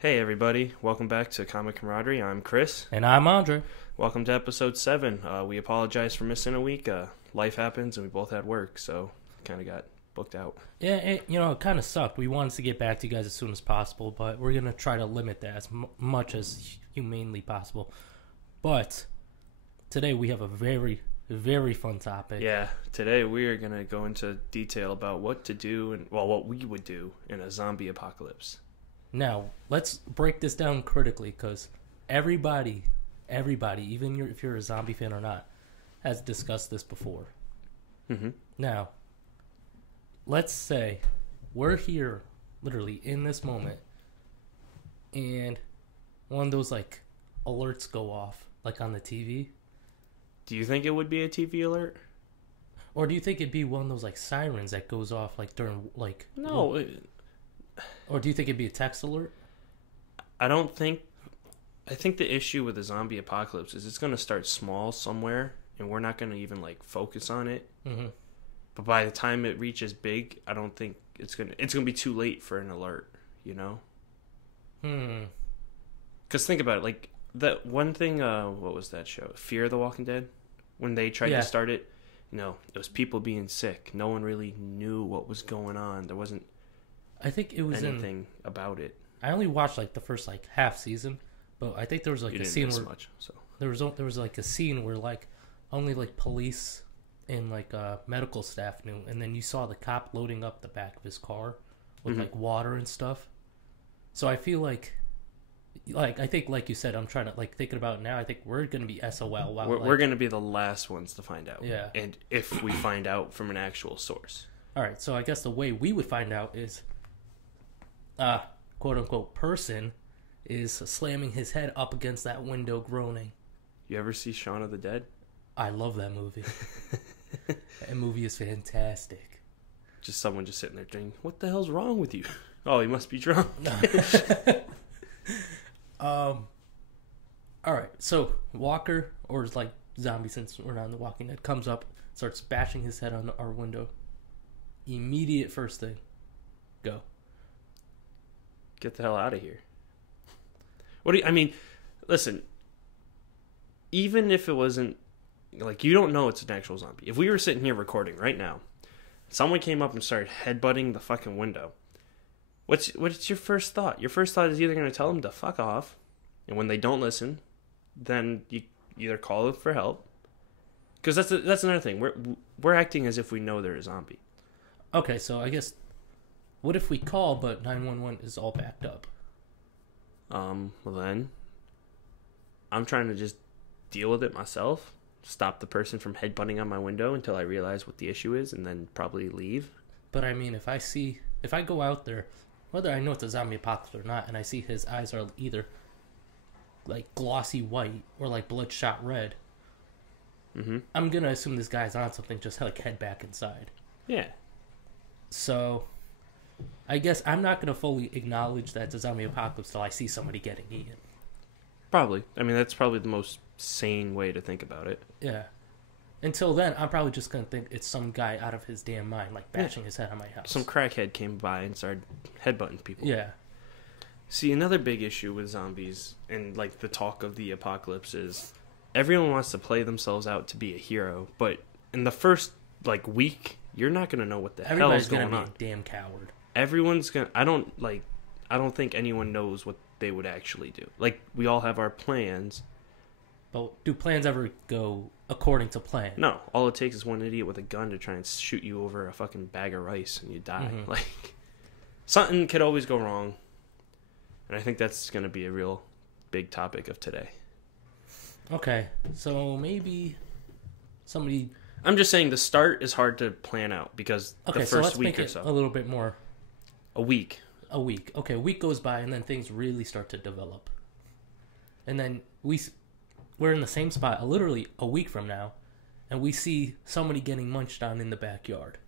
Hey everybody, welcome back to Camaraderie. I'm Chris. And I'm Andre. Welcome to episode 7. We apologize for missing a week. Life happens and we both had work, so kind of got booked out. Yeah, it kind of sucked. We wanted to get back to you guys as soon as possible, but we're going to try to limit that as much as humanely possible. But today we have a very, very fun topic. Yeah, today we are going to go into detail about what to do and, what we would do in a zombie apocalypse. Now, let's break this down critically because everybody, even if you're a zombie fan or not, has discussed this before. Mm-hmm. Now, let's say we're here literally in this moment and one of those like alerts go off like on the TV. Do you think it would be a TV alert? Or do you think it'd be one of those like sirens that goes off like during like... No. Or do you think it'd be a text alert? I think the issue with the zombie apocalypse is it's going to start small somewhere and we're not going to even like focus on it. Mm-hmm. But by the time it reaches big, I don't think it's going to be too late for an alert, you know? Cuz think about it, like that one thing what was that show? Fear the Walking Dead, when they tried to start it, it was people being sick. No one really knew what was going on. There wasn't I think it was anything about it. I only watched like the first like half season, but I think there was like a scene where there was like a scene where like only like police and like medical staff knew, and then you saw the cop loading up the back of his car with like water and stuff. So I feel like I think like you said, I'm trying to like thinking about it now. I think we're gonna be SOL. While we're gonna be the last ones to find out. Yeah, and if we find out from an actual source. All right, so I guess the way we would find out is, quote unquote, person is slamming his head up against that window, groaning. You ever see Shaun of the Dead? I love that movie. That movie is fantastic. Just someone just sitting there thinking, "What the hell's wrong with you?" Oh, he must be drunk. All right, so Walker, or it's like zombie since we're not in The Walking Dead, comes up, starts bashing his head on our window. Immediate first thing, go. Get the hell out of here. Listen, even if it wasn't, like, you don't know it's an actual zombie. If we were sitting here recording right now, someone came up and started headbutting the fucking window, what's your first thought? Your first thought is either going to tell them to fuck off, and when they don't listen, then you either call them for help, because that's another thing. We're acting as if we know they're a zombie. Okay, so I guess, what if we call, but 911 is all backed up? Well then, I'm trying to just deal with it myself, stop the person from headbutting on my window until I realize what the issue is, and then probably leave. But I mean, if I go out there, whether I know it's a zombie apocalypse or not, and I see his eyes are either like glossy white or like bloodshot red, I'm gonna assume this guy's on something, just like head back inside. Yeah. So, I guess I'm not going to fully acknowledge that it's a zombie apocalypse till I see somebody getting eaten. Probably. I mean, that's probably the most sane way to think about it. Yeah. Until then, I'm probably just going to think it's some guy out of his damn mind, like bashing his head on my house. Some crackhead came by and started headbutting people. Yeah. See, another big issue with zombies and, like, the talk of the apocalypse is everyone wants to play themselves out to be a hero, but in the first, like, week, you're not going to know what the hell is going on. Everybody's going to be a damn coward. Everyone's going to... I don't think anyone knows what they would actually do. Like, we all have our plans. But do plans ever go according to plan? No. All it takes is one idiot with a gun to try and shoot you over a fucking bag of rice and you die. Mm-hmm. Like, something could always go wrong. And I think that's going to be a real big topic of today. Okay. So maybe somebody... I'm just saying the start is hard to plan out because the first week or so. A little bit more. A week. Okay, a week goes by and then things really start to develop. And then we're in the same spot literally a week from now, and we see somebody getting munched on in the backyard.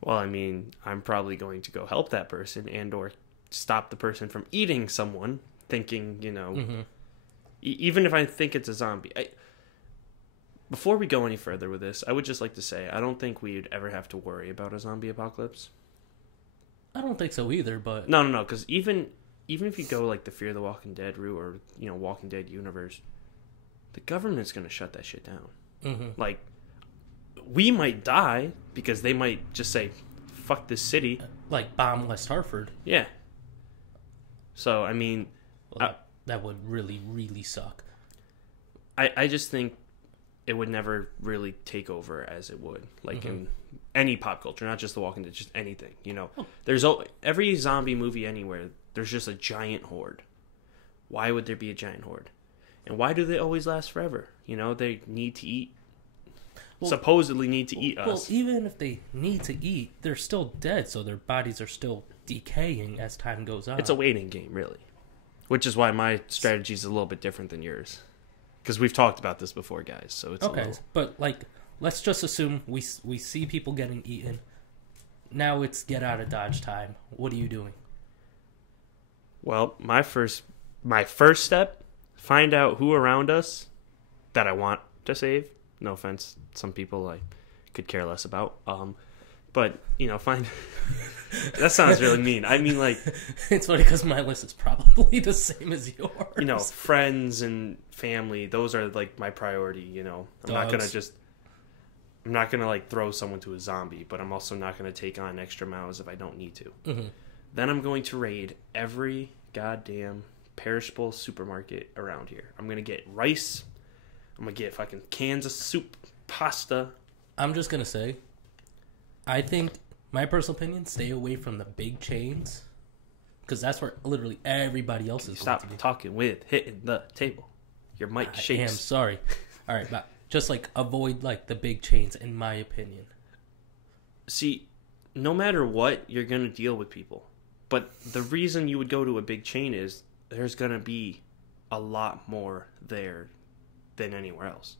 Well, I mean, I'm probably going to go help that person and or stop the person from eating someone, thinking, even if I think it's a zombie. Before we go any further with this, I would just like to say I don't think we'd ever have to worry about a zombie apocalypse. I don't think so either, but... No, because even if you go like the Fear the Walking Dead route or, Walking Dead universe, the government's going to shut that shit down. Mm-hmm. Like, we might die because they might just say, fuck this city. Like bomb West Hartford. Yeah. So, I mean... Well, that would really, really suck. I just think it would never really take over as it would. Like in any pop culture, not just The Walking Dead, just anything. There's every zombie movie anywhere, there's just a giant horde. Why would there be a giant horde? And why do they always last forever? They need to eat. Supposedly need to eat us. Well, even if they need to eat, they're still dead, so their bodies are still decaying as time goes on. It's a waiting game, really. Which is why my strategy is a little bit different than yours. Because we've talked about this before, guys. So it's okay. But let's just assume we see people getting eaten. Now it's get out of Dodge time. What are you doing? Well, my first step: find out who around us that I want to save. No offense, some people I could care less about. But find. That sounds really mean. I mean, like... It's funny because my list is probably the same as yours. Friends and family, those are, like, my priority, I'm not going to, like, throw someone to a zombie, but I'm also not going to take on extra mouths if I don't need to. Mm-hmm. Then I'm going to raid every goddamn perishable supermarket around here. I'm going to get rice. I'm going to get fucking cans of soup, pasta. I'm just going to say, I think... My personal opinion, stay away from the big chains. Because that's where literally everybody else is Stop talking with hitting the table. Your mic shakes. I am sorry. All right, but just avoid the big chains, in my opinion. See, no matter what, you're going to deal with people. But the reason you would go to a big chain is there's going to be a lot more there than anywhere else.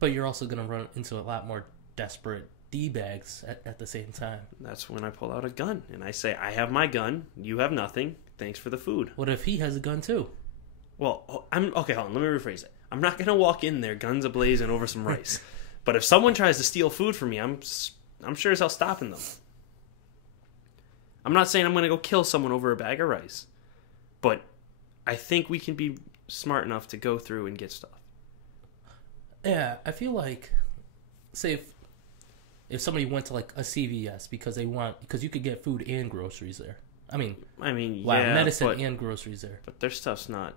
But you're also going to run into a lot more desperate D-bags at the same time. That's when I pull out a gun and I say, I have my gun, you have nothing, thanks for the food. What if he has a gun too? Well, okay, hold on, let me rephrase it. I'm not going to walk in there guns ablazing over some rice. But if someone tries to steal food from me, I'm sure as hell stopping them. I'm not saying I'm going to go kill someone over a bag of rice. But I think we can be smart enough to go through and get stuff. Yeah, I feel like, say if somebody went to a CVS because you could get food and groceries there. I mean, yeah, medicine and groceries there. But their stuff's not.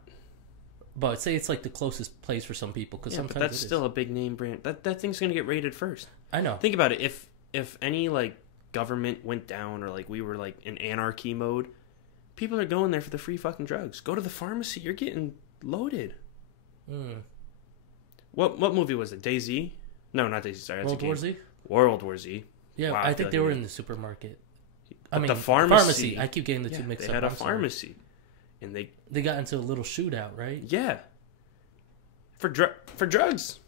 But say it's the closest place for some people because sometimes but that's still a big name brand. That thing's gonna get raided first. I know. Think about it. If any government went down or we were in anarchy mode, people are going there for the free fucking drugs. Go to the pharmacy. You're getting loaded. Mm. What movie was it? DayZ? No, not DayZ. Sorry, World War Z. World War Z. Yeah, wow, I think they were in the supermarket. The pharmacy. I keep getting the two mixed up. They had a pharmacy, and they got into a little shootout, right? Yeah. For drugs.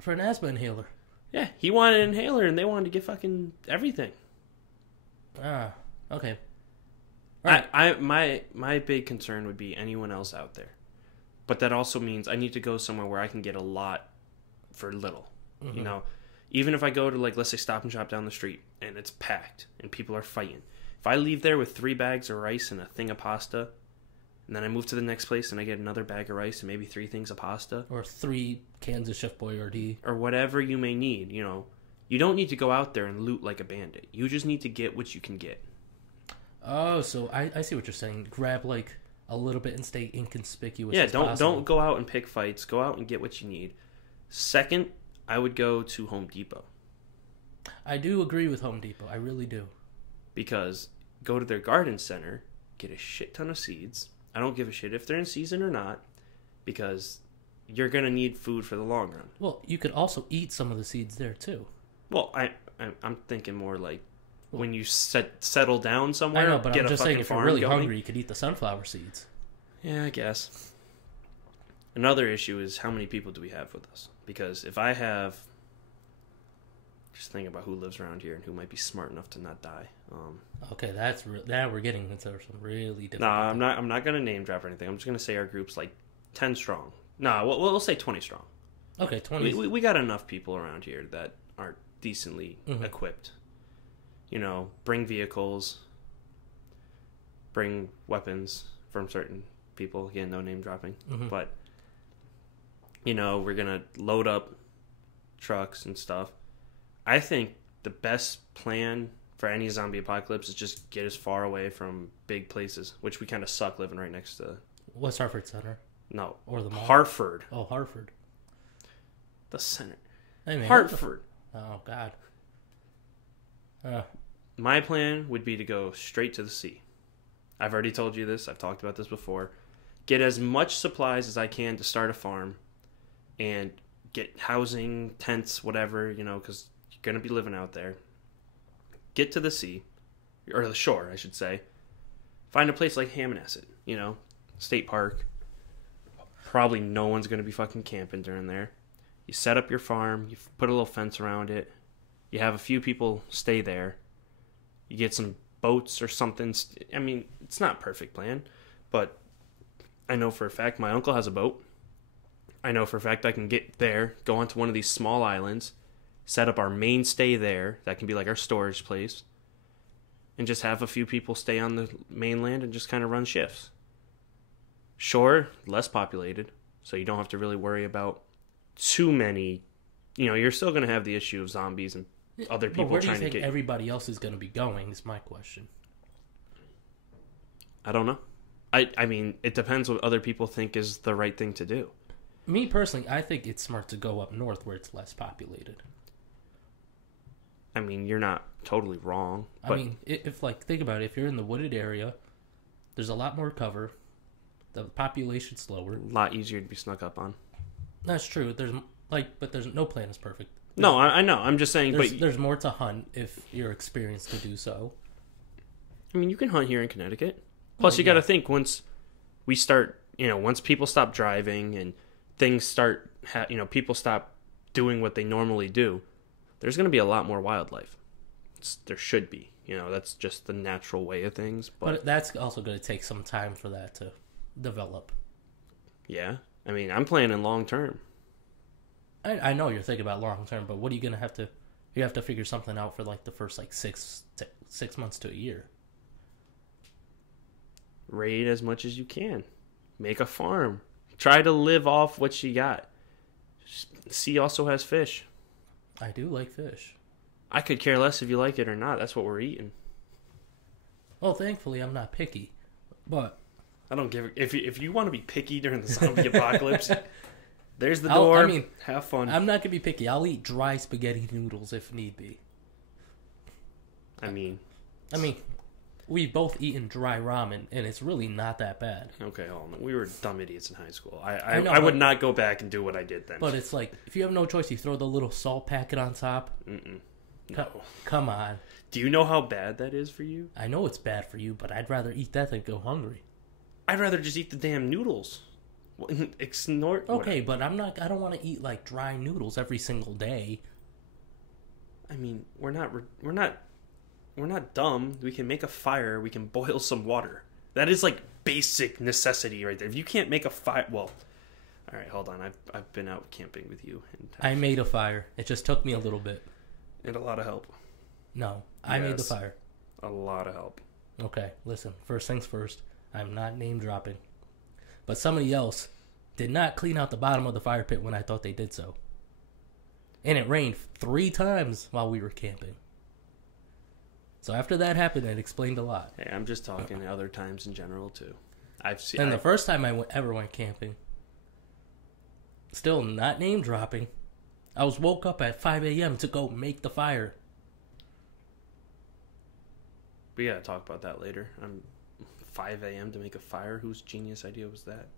For an asthma inhaler. Yeah, he wanted an inhaler, and they wanted to get fucking everything. Ah, okay. Right. My big concern would be anyone else out there, but that also means I need to go somewhere where I can get a lot for little. Mm-hmm. Even if I go to let's say Stop and Shop down the street and it's packed and people are fighting. If I leave there with 3 bags of rice and a thing of pasta, and then I move to the next place and I get another bag of rice and maybe 3 things of pasta. Or 3 cans of Chef Boyardee. Or whatever you may need, You don't need to go out there and loot like a bandit. You just need to get what you can get. Oh, so I see what you're saying. Grab a little bit and stay inconspicuous. Yeah, don't go out and pick fights. Go out and get what you need. Second, I would go to Home Depot. I do agree with Home Depot. I really do. Because go to their garden center, get a shit ton of seeds. I don't give a shit if they're in season or not, because you're going to need food for the long run. Well, you could also eat some of the seeds there, too. Well, I'm thinking more when you settle down somewhere. I know, but I'm just saying if you're really hungry, you could eat the sunflower seeds. Yeah, I guess. Another issue is how many people do we have with us? Because if I have... Just think about who lives around here and who might be smart enough to not die. Okay, now we're getting into some really different... Nah, I'm not going to name drop or anything. I'm just going to say our group's 10 strong. Nah, we'll say 20 strong. Okay, 20. We got enough people around here that are decently equipped. Bring vehicles, bring weapons from certain people. Again, no name dropping. Mm-hmm. But, we're going to load up trucks and stuff. I think the best plan for any zombie apocalypse is just get as far away from big places, which we kind of suck living right next to. West Hartford Center. No. Or the mall. Hartford. Oh, Hartford. The center. Hey, man, Hartford. Oh, God. My plan would be to go straight to the sea. I've already told you this. I've talked about this before. Get as much supplies as I can to start a farm and get housing, tents, whatever, because you're going to be living out there. Get to the sea, or the shore, I should say. Find a place like Hammonasset, state park. Probably no one's going to be fucking camping during there. You set up your farm, you put a little fence around it. You have a few people stay there. You get some boats or something. I mean, it's not a perfect plan, but I know for a fact my uncle has a boat. I know for a fact I can get there, go onto one of these small islands, set up our main stay there. That can be like our storage place. And just have a few people stay on the mainland and just kind of run shifts. Sure, less populated, so you don't have to really worry about too many. You're still going to have the issue of zombies and other people where do trying you think to get. Everybody else is going to be going? Is my question. I don't know. I mean, it depends what other people think is the right thing to do. Me personally, I think it's smart to go up north where it's less populated. I mean, you're not totally wrong. But I mean, if think about it, if you're in the wooded area, there's a lot more cover. The population's lower. A lot easier to be snuck up on. That's true. But there's no plan is perfect. No, I know. I'm just saying, there's more to hunt if you're experienced to do so. I mean, you can hunt here in Connecticut. Plus, you got to think once we start, once people stop driving and things start, people stop doing what they normally do, there's going to be a lot more wildlife. There should be. That's just the natural way of things. But that's also going to take some time for that to develop. Yeah. I mean, I'm planning long term. I know you're thinking about long term, but what are you going to have to... You have to figure something out for the first 6 months to a year. Raid as much as you can. Make a farm. Try to live off what you got. Sea also has fish. I do like fish. I could care less if you like it or not. That's what we're eating. Well, thankfully, I'm not picky. But... I don't give... If you want to be picky during the zombie apocalypse... There's the door. Have fun. I'm not going to be picky. I'll eat dry spaghetti noodles if need be. I mean, we've both eaten dry ramen, and it's really not that bad. Okay, hold on. We were dumb idiots in high school. I would not go back and do what I did then. But it's like, if you have no choice, you throw the little salt packet on top. No. Come on. Do you know how bad that is for you? I know it's bad for you, but I'd rather eat that than go hungry. I'd rather just eat the damn noodles. Okay, but I don't want to eat dry noodles every single day. I mean, we're not dumb. We can make a fire. We can boil some water. That is basic necessity right there. If you can't make a fire, well, all right, hold on. I've been out camping with you. And I made a fire. It just took me a little bit. And a lot of help. No, I made the fire. A lot of help. Okay, listen. First things first. I'm not name dropping. But somebody else did not clean out the bottom of the fire pit when I thought they did so. And it rained 3 times while we were camping. So after that happened, it explained a lot. Hey, I'm just talking other times in general, too. The first time I ever went camping, still not name dropping, I was woke up at 5 a.m. to go make the fire. We gotta talk about that later. 5 a.m. to make a fire? Whose genius idea was that?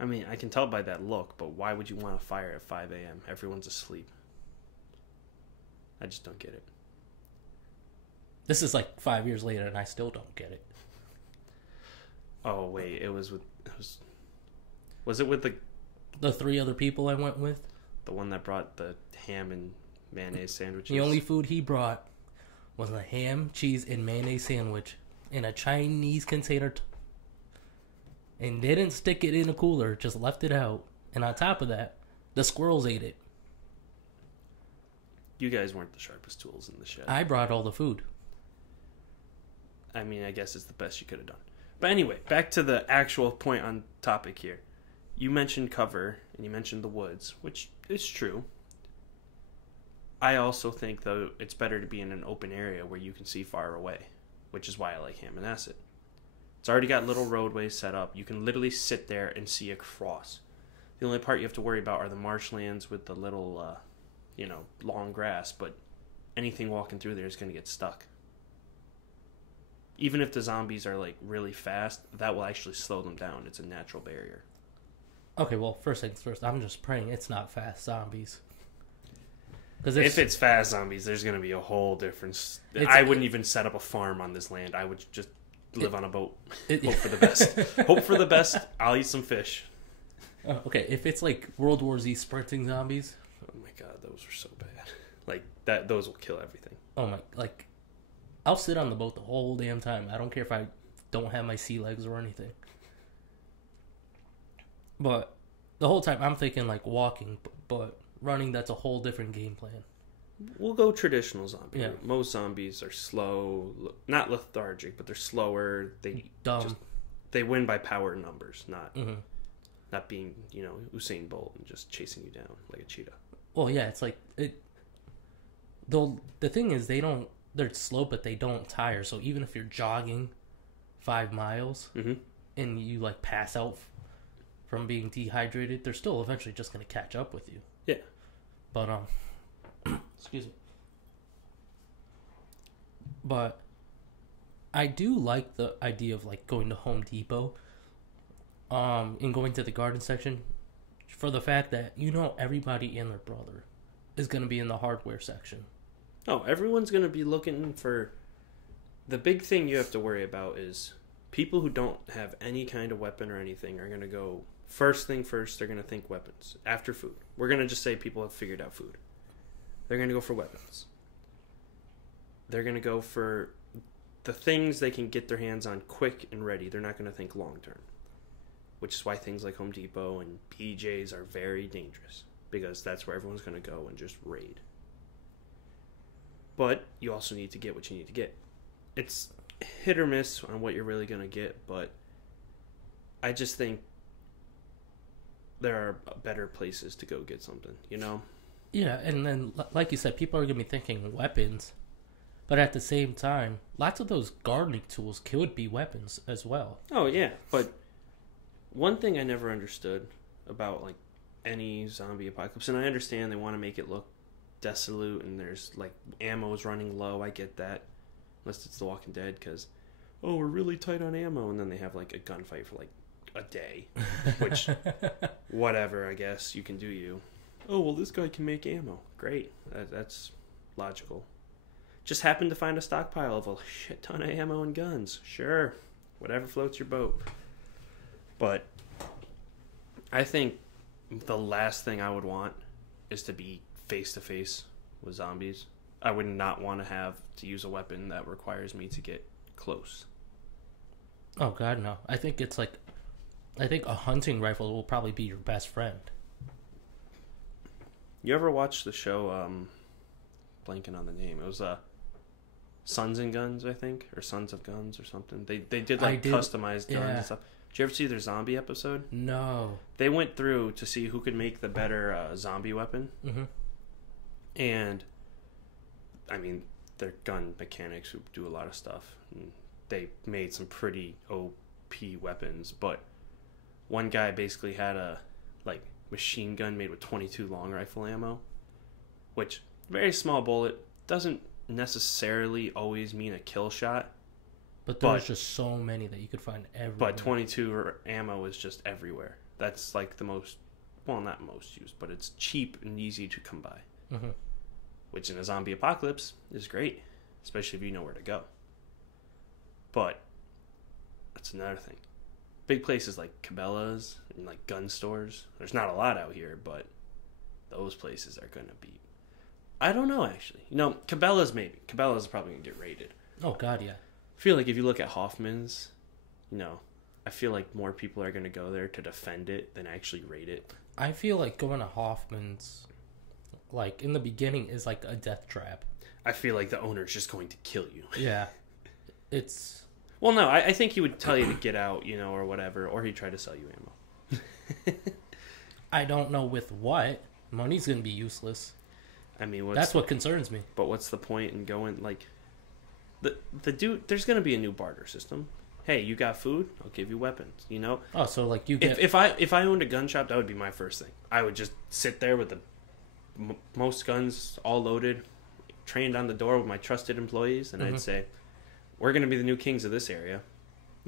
I mean, I can tell by that look, but why would you want a fire at 5 a.m.? Everyone's asleep. I just don't get it. This is 5 years later, and I still don't get it. Oh, wait. Was it with the 3 other people I went with? The one that brought the ham and mayonnaise sandwiches? The only food he brought was a ham, cheese, and mayonnaise sandwich in a Chinese container and didn't stick it in a cooler, just left it out. And on top of that, the squirrels ate it. You guys weren't the sharpest tools in the shed. I brought all the food. I mean, I guess it's the best you could have done. But anyway, back to the actual point on topic here. You mentioned cover, and you mentioned the woods, which is true. I also think, though, it's better to be in an open area where you can see far away, which is why I like Hammonasset. It's already got little roadways set up. You can literally sit there and see across. The only part you have to worry about are the marshlands with the little, long grass, but anything walking through there is going to get stuck. Even if the zombies are, like, really fast, that will actually slow them down. It's a natural barrier. Okay, well, first things first, I'm just praying it's not fast zombies. If it's fast zombies, there's going to be a whole difference. I wouldn't even set up a farm on this land. I would just live on a boat. Hope for the best. Hope for the best. I'll eat some fish. Okay, if it's like World War Z sprinting zombies. Oh my god, those are so bad. Like, those will kill everything. Oh my, like, I'll sit on the boat the whole damn time. I don't care if I don't have my sea legs or anything. But the whole time I'm thinking like walking, but running, that's a whole different game plan. We'll go traditional zombie. Yeah. Most zombies are slow, not lethargic, but they're slower. They win by power numbers, not being, Usain Bolt and just chasing you down like a cheetah. Well, yeah, it's like the thing is they're slow, but they don't tire. So even if you're jogging 5 miles and you like pass out from being dehydrated, they're still eventually just going to catch up with you. Yeah. But excuse me. But I do like the idea of like going to Home Depot and going to the garden section for the fact that everybody and their brother is going to be in the hardware section. Oh, everyone's going to be looking for... The big thing you have to worry about is people who don't have any kind of weapon or anything are going to go... First thing first, they're going to think weapons. After food. We're going to just say people have figured out food. They're going to go for weapons. They're going to go for the things they can get their hands on quick and ready. They're not going to think long term. Which is why things like Home Depot and PJs are very dangerous. Because that's where everyone's going to go and just raid. But you also need to get what you need to get. It's hit or miss on what you're really going to get, but I just think there are better places to go get something, Yeah, and then, like you said, people are going to be thinking weapons, but at the same time, lots of those gardening tools could be weapons as well. Oh, yeah, but one thing I never understood about, like, any zombie apocalypse, and I understand they want to make it look desolate and there's like ammo's running low. I get that, unless it's The Walking Dead, because we're really tight on ammo, and then they have like a gunfight for like a day, which whatever, I guess you can do you. Oh well, this guy can make ammo. Great, that's logical. Just happened to find a stockpile of a shit ton of ammo and guns. Sure, whatever floats your boat. But I think the last thing I would want is to be face-to-face with zombies. I would not want to have to use a weapon that requires me to get close. Oh, God, no. I think a hunting rifle will probably be your best friend. You ever watch the show, blanking on the name, it was Sons and Guns, I think, or Sons of Guns or something. They did customized guns and stuff. Did you ever see their zombie episode? No. They went through to see who could make the better zombie weapon. Mm-hmm. And, I mean, they're gun mechanics who do a lot of stuff. And they made some pretty OP weapons. But one guy basically had a, machine gun made with 22 long rifle ammo. Which, very small bullet. Doesn't necessarily always mean a kill shot. But there was just so many that you could find everywhere. But 22 ammo is just everywhere. That's like the most, well, not most used, but it's cheap and easy to come by. Mm-hmm. Which in a zombie apocalypse is great, especially if you know where to go. But that's another thing. Big places like Cabela's and like gun stores. There's not a lot out here, but those places are going to be... I don't know, actually. Cabela's maybe. Cabela's is probably going to get raided. Oh, God, yeah. I feel like if you look at Hoffman's, I feel like more people are going to go there to defend it than actually raid it. I feel like going to Hoffman's, like, in the beginning is like a death trap. I feel like the owner's just going to kill you. Yeah. it's... Well, no, I think he would tell you to get out, or whatever, or he'd try to sell you ammo. I don't know with what. Money's going to be useless. I mean, that's what concerns me. But what's the point in going, like... The dude... There's going to be a new barter system. Hey, you got food? I'll give you weapons, Oh, so, like, you get... If I owned a gun shop, that would be my first thing. I would just sit there with the most guns all loaded, trained on the door with my trusted employees, and I'd say... We're going to be the new kings of this area.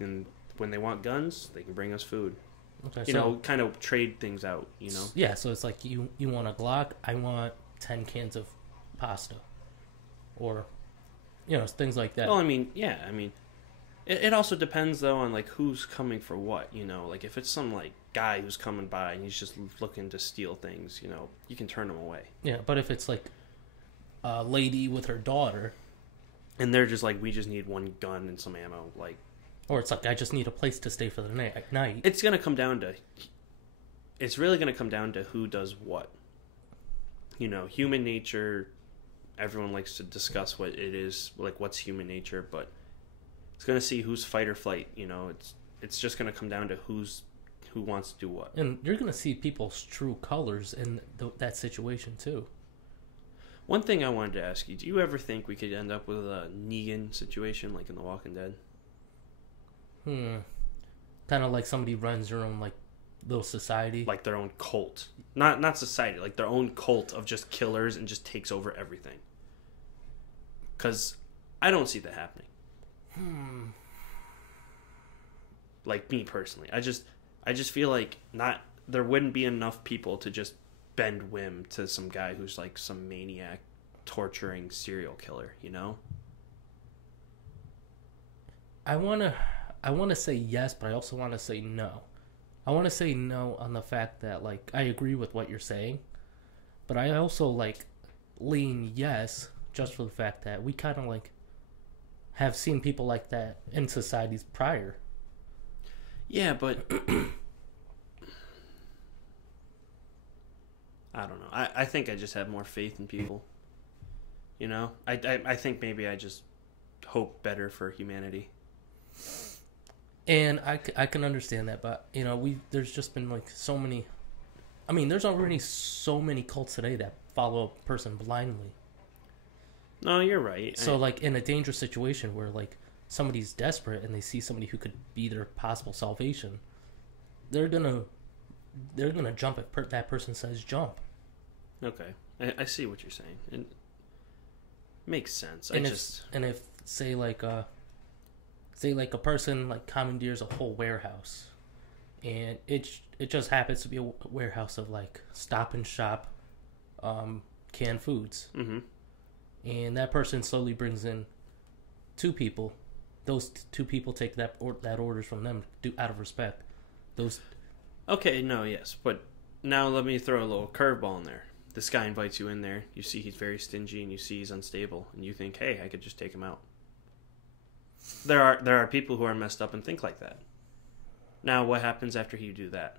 And when they want guns, they can bring us food. Okay, kind of trade things out, Yeah, so it's like you want a Glock, I want 10 cans of pasta. Or, things like that. Well, I mean, yeah, it also depends, though, on, like, who's coming for what, Like, if it's some, like, guy who's coming by and he's just looking to steal things, you can turn him away. Yeah, but if it's, like, a lady with her daughter... And they're just like, we just need one gun and some ammo, like... Or it's like, I just need a place to stay for the night. It's going to come down to... It's really going to come down to who does what. Human nature, everyone likes to discuss what it is, like what's human nature, but it's going to see who's fight or flight, It's just going to come down to who wants to do what. And you're going to see people's true colors in that situation, too. One thing I wanted to ask you, do you ever think we could end up with a Negan situation like in The Walking Dead? Kind of like somebody runs their own, like, little society. Like their own cult. Not society, like their own cult of just killers and just takes over everything. Because I don't see that happening. Like me personally. I just feel like there wouldn't be enough people to just bend whim to some guy who's like some maniac torturing serial killer, I want to say yes, but I also want to say no. I want to say no on the fact that, like, I agree with what you're saying, but I also, like, lean yes just for the fact that we kind of, like, have seen people like that in societies prior. Yeah, but I don't know. I think I just have more faith in people. I think maybe I just hope better for humanity. And I can understand that, but, there's just been, like, so many... I mean, there's already so many cults today that follow a person blindly. No, you're right. So, like, in a dangerous situation where, like, somebody's desperate and they see somebody who could be their possible salvation, they're gonna jump if that person says jump. Okay, I see what you're saying. It makes sense. And if say like a person like commandeers a whole warehouse, and it just happens to be a warehouse of like Stop and Shop, canned foods, and that person slowly brings in 2 people. Those 2 people take that orders from them out of respect. Okay, no, yes, but now let me throw a little curveball in there. This guy invites you in there. You see he's very stingy, and you see he's unstable, and you think, hey, I could just take him out. There are people who are messed up and think like that. Now, what happens after you do that?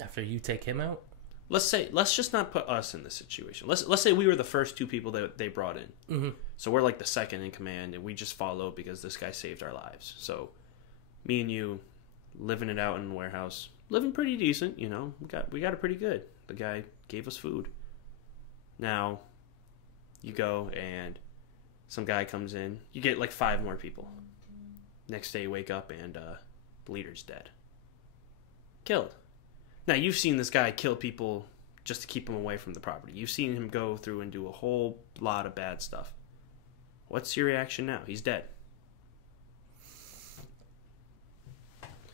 After you take him out? Let's just not put us in this situation. Let's say we were the first 2 people that they brought in. So we're like the second in command, and we just follow because this guy saved our lives. So me and you living it out in the warehouse, living pretty decent, we got it pretty good. The guy gave us food. Now you go and some guy comes in. You get like 5 more people. Next day you wake up and the leader's dead. Killed. Now you've seen this guy kill people just to keep them away from the property. You've seen him go through and do a whole lot of bad stuff. What's your reaction now? He's dead.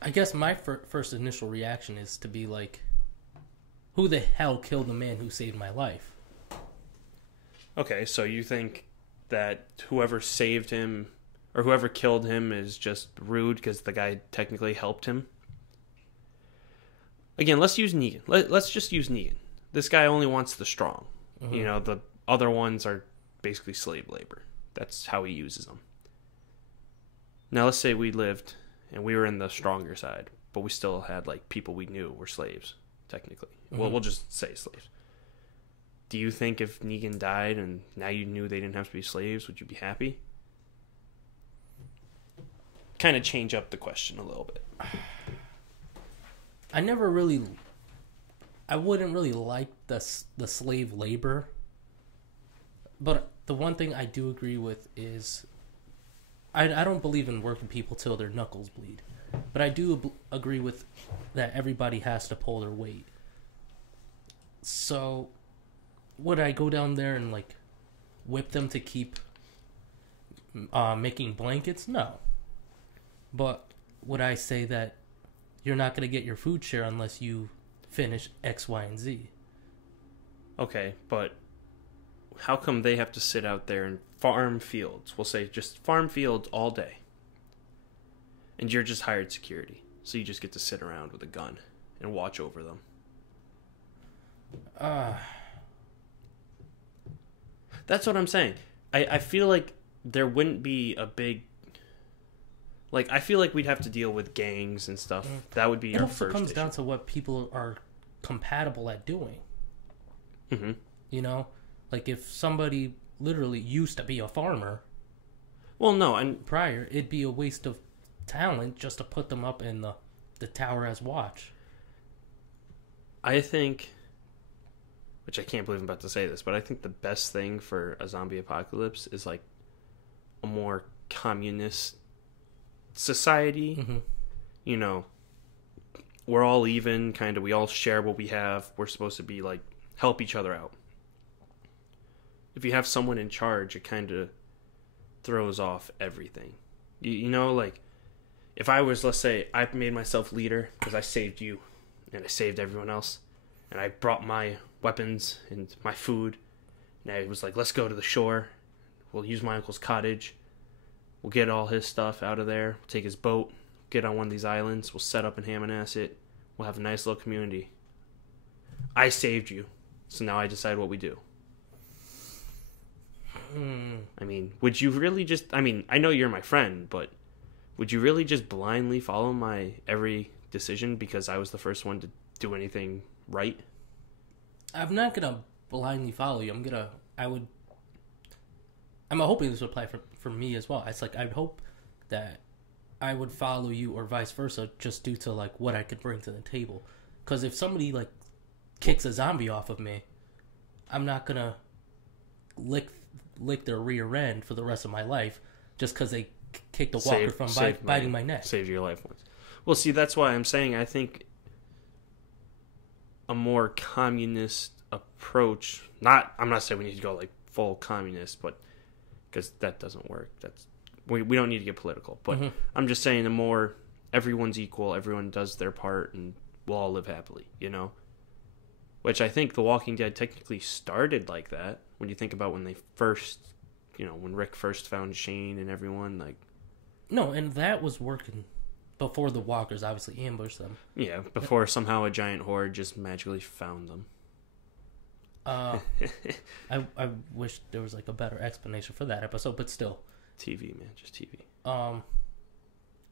I guess my first initial reaction is to be like, who the hell killed the man who saved my life? Okay, so you think that whoever saved him or whoever killed him is just rude because the guy technically helped him? Again, let's use Negan. Let's just use Negan. This guy only wants the strong. The other ones are basically slave labor. That's how he uses them. Now, let's say we lived and we were in the stronger side, but we still had like people we knew were slaves, technically. Well, we'll just say slaves. Do you think if Negan died and now you knew they didn't have to be slaves, would you be happy? kind of change up the question a little bit. I wouldn't really like the slave labor. But the one thing I do agree with is I don't believe in working people till their knuckles bleed. But I do agree with that everybody has to pull their weight. So would I go down there and like whip them to keep making blankets? No. But would I say that you're not going to get your food share unless you finish X, Y, and Z? Okay, but how come they have to sit out there and farm fields? We'll say just farm fields all day. And you're just hired security. So you just get to sit around with a gun and watch over them. That's what I'm saying. I feel like there wouldn't be a big... Like, I feel like we'd have to deal with gangs and stuff. That would be our first issue. It also comes down to what people are compatible at doing. Mm-hmm. You know? Like, if somebody literally used to be a farmer... Well, no, and... Prior, it'd be a waste of talent just to put them up in the tower as watch. I think... Which I can't believe I'm about to say this, but I think the best thing for a zombie apocalypse is, like, a more communist society. Mm-hmm. You know, we're all even, kind of, we all share what we have. We're supposed to be, like, help each other out. If you have someone in charge, it kind of throws off everything. You know, like, if I was, let's say, I made myself leader because I saved you and I saved everyone else, and I brought my weapons and my food, and I was like, let's go to the shore. We'll use my uncle's cottage. We'll get all his stuff out of there. We'll take his boat, get on one of these islands. We'll set up in Hammonasset. We'll have a nice little community. I saved you, so now I decide what we do. I mean, would you really just... I mean, I know you're my friend, but would you really just blindly follow my every decision because I was the first one to do anything right? I'm not gonna blindly follow you. I'm hoping this would apply for me as well. It's like, I'd hope that I would follow you or vice versa just due to, like, what I could bring to the table. Because if somebody, like, kicks a zombie off of me, I'm not gonna lick their rear end for the rest of my life just because they kicked a walker from biting my neck. Saved your life once. Well, see, that's why I'm saying I think a more communist approach... I'm not saying we need to go, like, full communist, but... Because that doesn't work. We don't need to get political. But I'm just saying the more everyone's equal, everyone does their part, and we'll all live happily, you know? Which I think The Walking Dead technically started like that. When you think about when they first, when Rick first found Shane and everyone, like... No, and that was working before the walkers obviously ambushed them. Yeah, before somehow a giant horde just magically found them. I wish there was, like, a better explanation for that episode, but still. TV, man, just TV.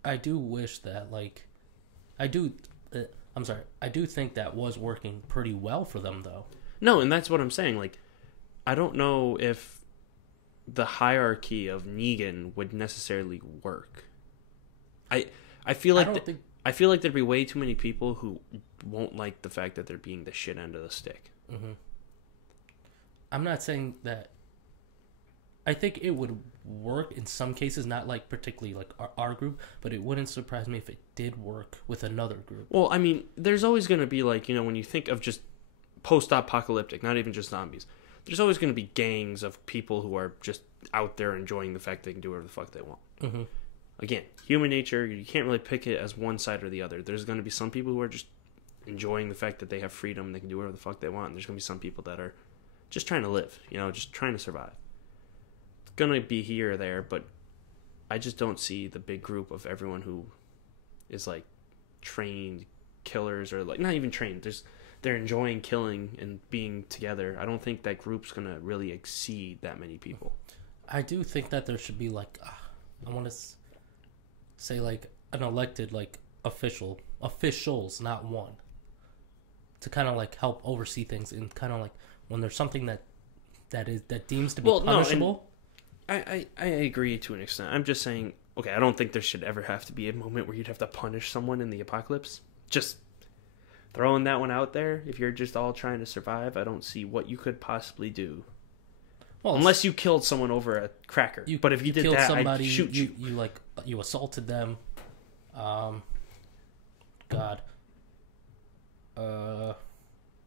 I do wish that, like... I do think that was working pretty well for them, though. No, and that's what I'm saying. Like, I don't know if the hierarchy of Negan would necessarily work. I feel like I feel like there'd be way too many people who won't like the fact that they're being the shit end of the stick. Mm-hmm. I'm not saying that. I think it would work in some cases, not like particularly like our group, but it wouldn't surprise me if it did work with another group. Well, I mean, there's always going to be, like, when you think of just post-apocalyptic, not even just zombies, there's always going to be gangs of people who are just out there enjoying the fact they can do whatever the fuck they want. Mm-hmm. Again, human nature, you can't really pick it as one side or the other. There's going to be some people who are just enjoying the fact that they have freedom, they can do whatever the fuck they want, and there's going to be some people that are just trying to live, just trying to survive. It's going to be here or there, but I just don't see the big group of everyone who is, like, trained killers, or, like, not even trained. They're enjoying killing and being together. I don't think that group's going to really exceed that many people. I do think that there should be, like, I want to say, like, an elected, like, officials, not one, to kind of, like, help oversee things, and kind of, like, when there's something that deems to be punishable. No, I agree to an extent. I'm just saying Okay, I don't think there should ever have to be a moment where you'd have to punish someone in the apocalypse. Just throwing that one out there. If you're just all trying to survive, I don't see what you could possibly do. Well, unless you killed someone over a cracker. But if you did that, I'd shoot you. You assaulted them.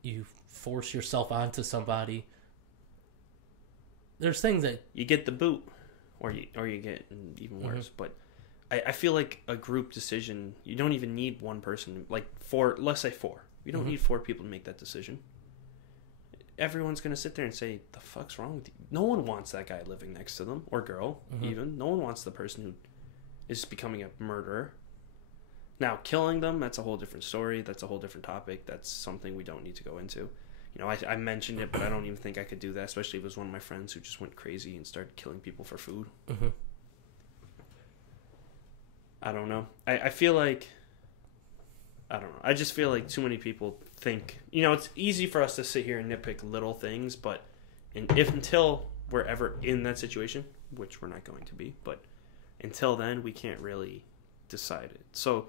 You force yourself onto somebody. There's things that you get the boot, or you get even worse. But I feel like a group decision. You don't even need one person. Like let's say 4. You don't need 4 people to make that decision. Everyone's gonna sit there and say, "The fuck's wrong with you?" No one wants that guy living next to them, or girl. Even no one wants the person who is becoming a murderer. Now, killing them, that's a whole different story. That's a whole different topic. That's something we don't need to go into. You know, I mentioned it, but I don't even think I could do that, especially if it was one of my friends who just went crazy and started killing people for food. I don't know. I feel like... I don't know. I just feel like too many people think... You know, it's easy for us to sit here and nitpick little things, but until we're ever in that situation, which we're not going to be, but until then, we can't really decide it. So...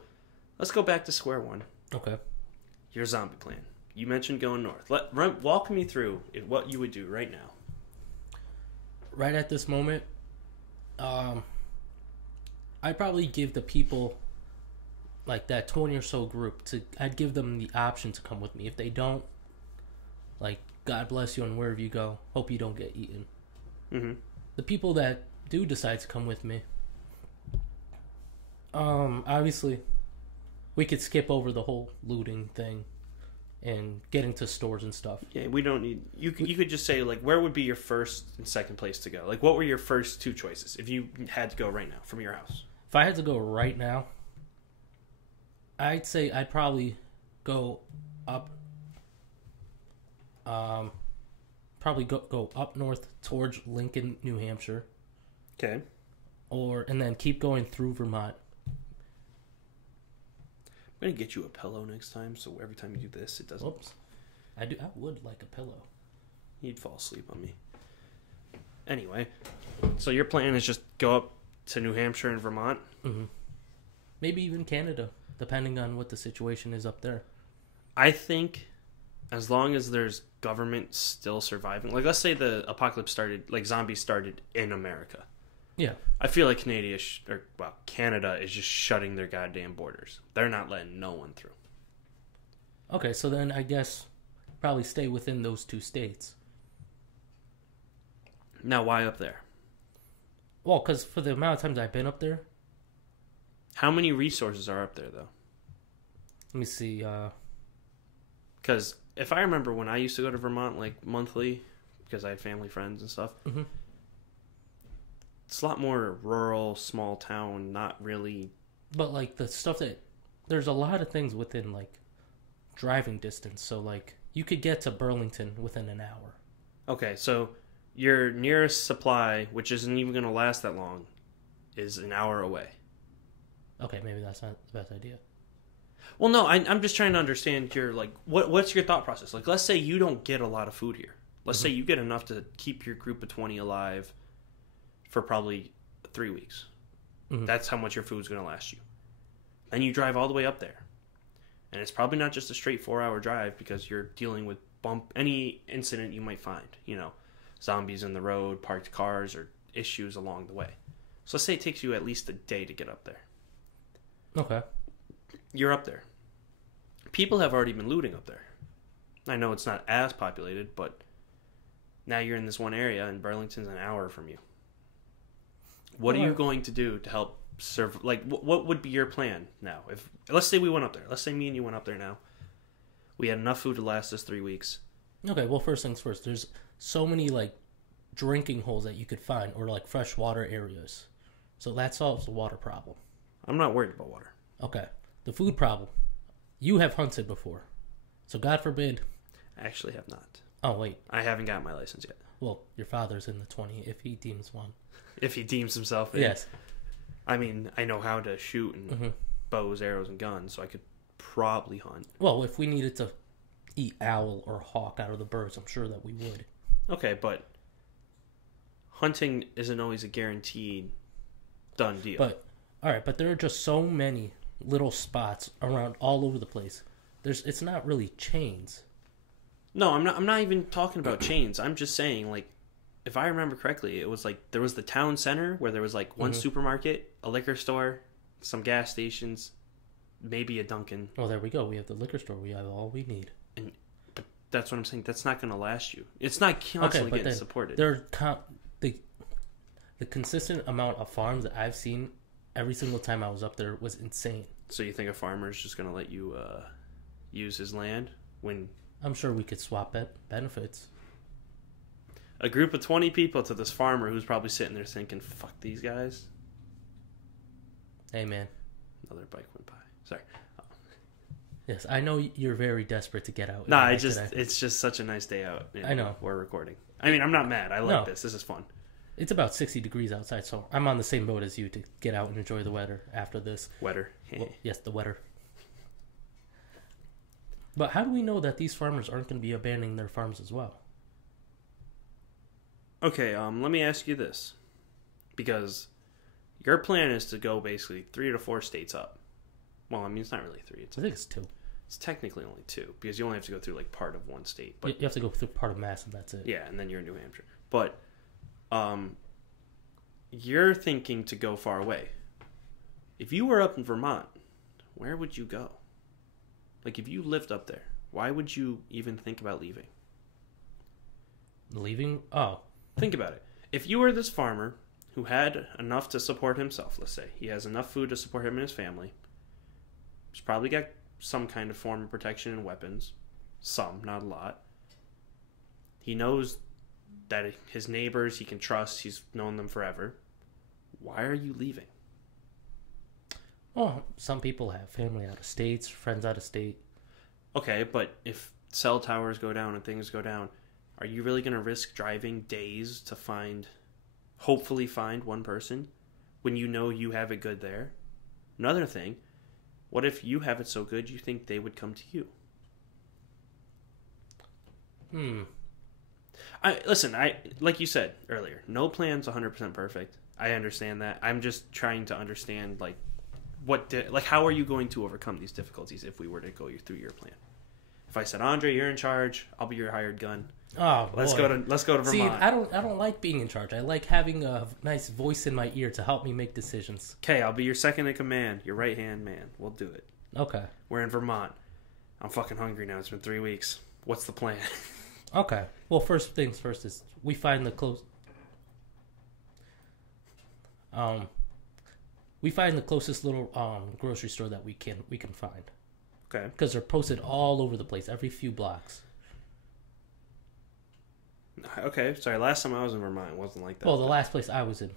let's go back to square one. Okay. Your zombie plan. You mentioned going north. Walk me through what you would do right now. Right at this moment, I'd probably give the people, like that 20 or so group, I'd give them the option to come with me. If they don't, like, God bless you and wherever you go. Hope you don't get eaten. The people that do decide to come with me, obviously... we could skip over the whole looting thing and getting to stores and stuff. Yeah, we don't need... You could just say, like, where would be your first and second place to go? Like, what were your first 2 choices if you had to go right now from your house? If I had to go right now, I'd say I'd probably go up... probably go up north towards Lincoln, New Hampshire. Okay. And then keep going through Vermont. I'm going to get you a pillow next time, so every time you do this, it doesn't... Oops. I would like a pillow. You'd fall asleep on me. Anyway, so your plan is just go up to New Hampshire and Vermont? Maybe even Canada, depending on what the situation is up there. I think as long as there's government still surviving... like, let's say the apocalypse started... like, zombies started in America. Yeah. I feel like Canada is just shutting their goddamn borders. They're not letting no one through. Okay, so then I guess probably stay within those 2 states. Now, why up there? Well, because for the amount of times I've been up there... How many resources are up there, though? Let me see. Because if I remember when I used to go to Vermont, like, monthly, because I had family friends and stuff... It's a lot more rural, small town, not really... But, like, the stuff that... There's a lot of things within, like, driving distance. So, like, you could get to Burlington within an hour. Okay, so your nearest supply, which isn't even going to last that long, is an hour away. Okay, maybe that's not the best idea. Well, no, I'm just trying to understand your, like... What's your thought process? Like, let's say you don't get a lot of food here. Let's say you get enough to keep your group of 20 alive... for probably 3 weeks. That's how much your food's going to last you. Then you drive all the way up there. And it's probably not just a straight 4-hour drive because you're dealing with any incident you might find. You know, zombies in the road, parked cars, or issues along the way. So let's say it takes you at least a day to get up there. Okay. You're up there. People have already been looting up there. I know it's not as populated, but now you're in this one area and Burlington's an hour from you. What are you going to do to help serve? Like, what would be your plan now? If let's say we went up there. Let's say me and you went up there now. We had enough food to last us 3 weeks. Okay, well, first things first. There's so many, like, drinking holes that you could find, or, like, freshwater areas. So that solves the water problem. I'm not worried about water. Okay. The food problem. You have hunted before. So God forbid. I actually have not. Oh, wait. I haven't got my license yet. Well, your father's in the 20 if he deems one. If he deems himself in. Yes. I mean, I know how to shoot and bows, arrows, and guns, so I could probably hunt. Well, if we needed to eat owl or hawk out of the birds, I'm sure that we would. Okay, but hunting isn't always a guaranteed done deal. But All right, but there are just so many little spots around all over the place. It's not really chains. No, I'm not even talking about chains. I'm just saying, like, if I remember correctly, it was like there was the town center where there was like one supermarket, a liquor store, some gas stations, maybe a Dunkin'. Well, there we go. We have the liquor store. We have all we need. But that's what I'm saying. That's not going to last you. It's not constantly getting supported. The consistent amount of farms that I've seen every single time I was up there was insane. So you think a farmer is just going to let you use his land when... I'm sure we could swap benefits. A group of 20 people to this farmer who's probably sitting there thinking, fuck these guys. Hey, man. Another bike went by. Sorry. Yes, I know you're very desperate to get out. Nah, it's just such a nice day out. I know. We're recording. I mean, I'm not mad. I like this. This is fun. It's about 60 degrees outside, so I'm on the same boat as you to get out and enjoy the weather after this. Weather. Well, yes, the weather. But how do we know that these farmers aren't going to be abandoning their farms as well? Okay, let me ask you this. Because your plan is to go basically 3 to 4 states up. Well, I mean, it's not really 3. I think it's 2. It's technically only 2, because you only have to go through, like, part of one state. But you have to go through part of Mass, and that's it. Yeah, and then you're in New Hampshire. But you're thinking to go far away. If you were up in Vermont, where would you go? Like, if you lived up there, why would you even think about leaving? Leaving? Oh. Think about it. If you were this farmer who had enough to support himself, let's say, he has enough food to support him and his family, he's probably got some kind of form of protection and weapons. Some, not a lot. He knows that his neighbors he can trust, he's known them forever. Why are you leaving? Well, some people have family out of states, friends out of state. Okay, but if cell towers go down and things go down, are you really going to risk driving days to hopefully find one person when you know you have it good there? Another thing, what if you have it so good you think they would come to you? Listen, like you said earlier, no plan's 100% perfect. I understand that. I'm just trying to understand, like, how are you going to overcome these difficulties if we were to go through your plan? If I said, Andre, you're in charge, I'll be your hired gun. Oh, let's go to Vermont. See, I don't like being in charge. I like having a nice voice in my ear to help me make decisions. Okay, I'll be your second in command, your right hand man. We'll do it. Okay. We're in Vermont. I'm fucking hungry now. It's been 3 weeks. What's the plan? Okay. Well, first things first is we find the closest little grocery store that we can find. Okay. Because they're posted all over the place, every few blocks. Okay, sorry. Last time I was in Vermont, it wasn't like that. Well, the last place I was in.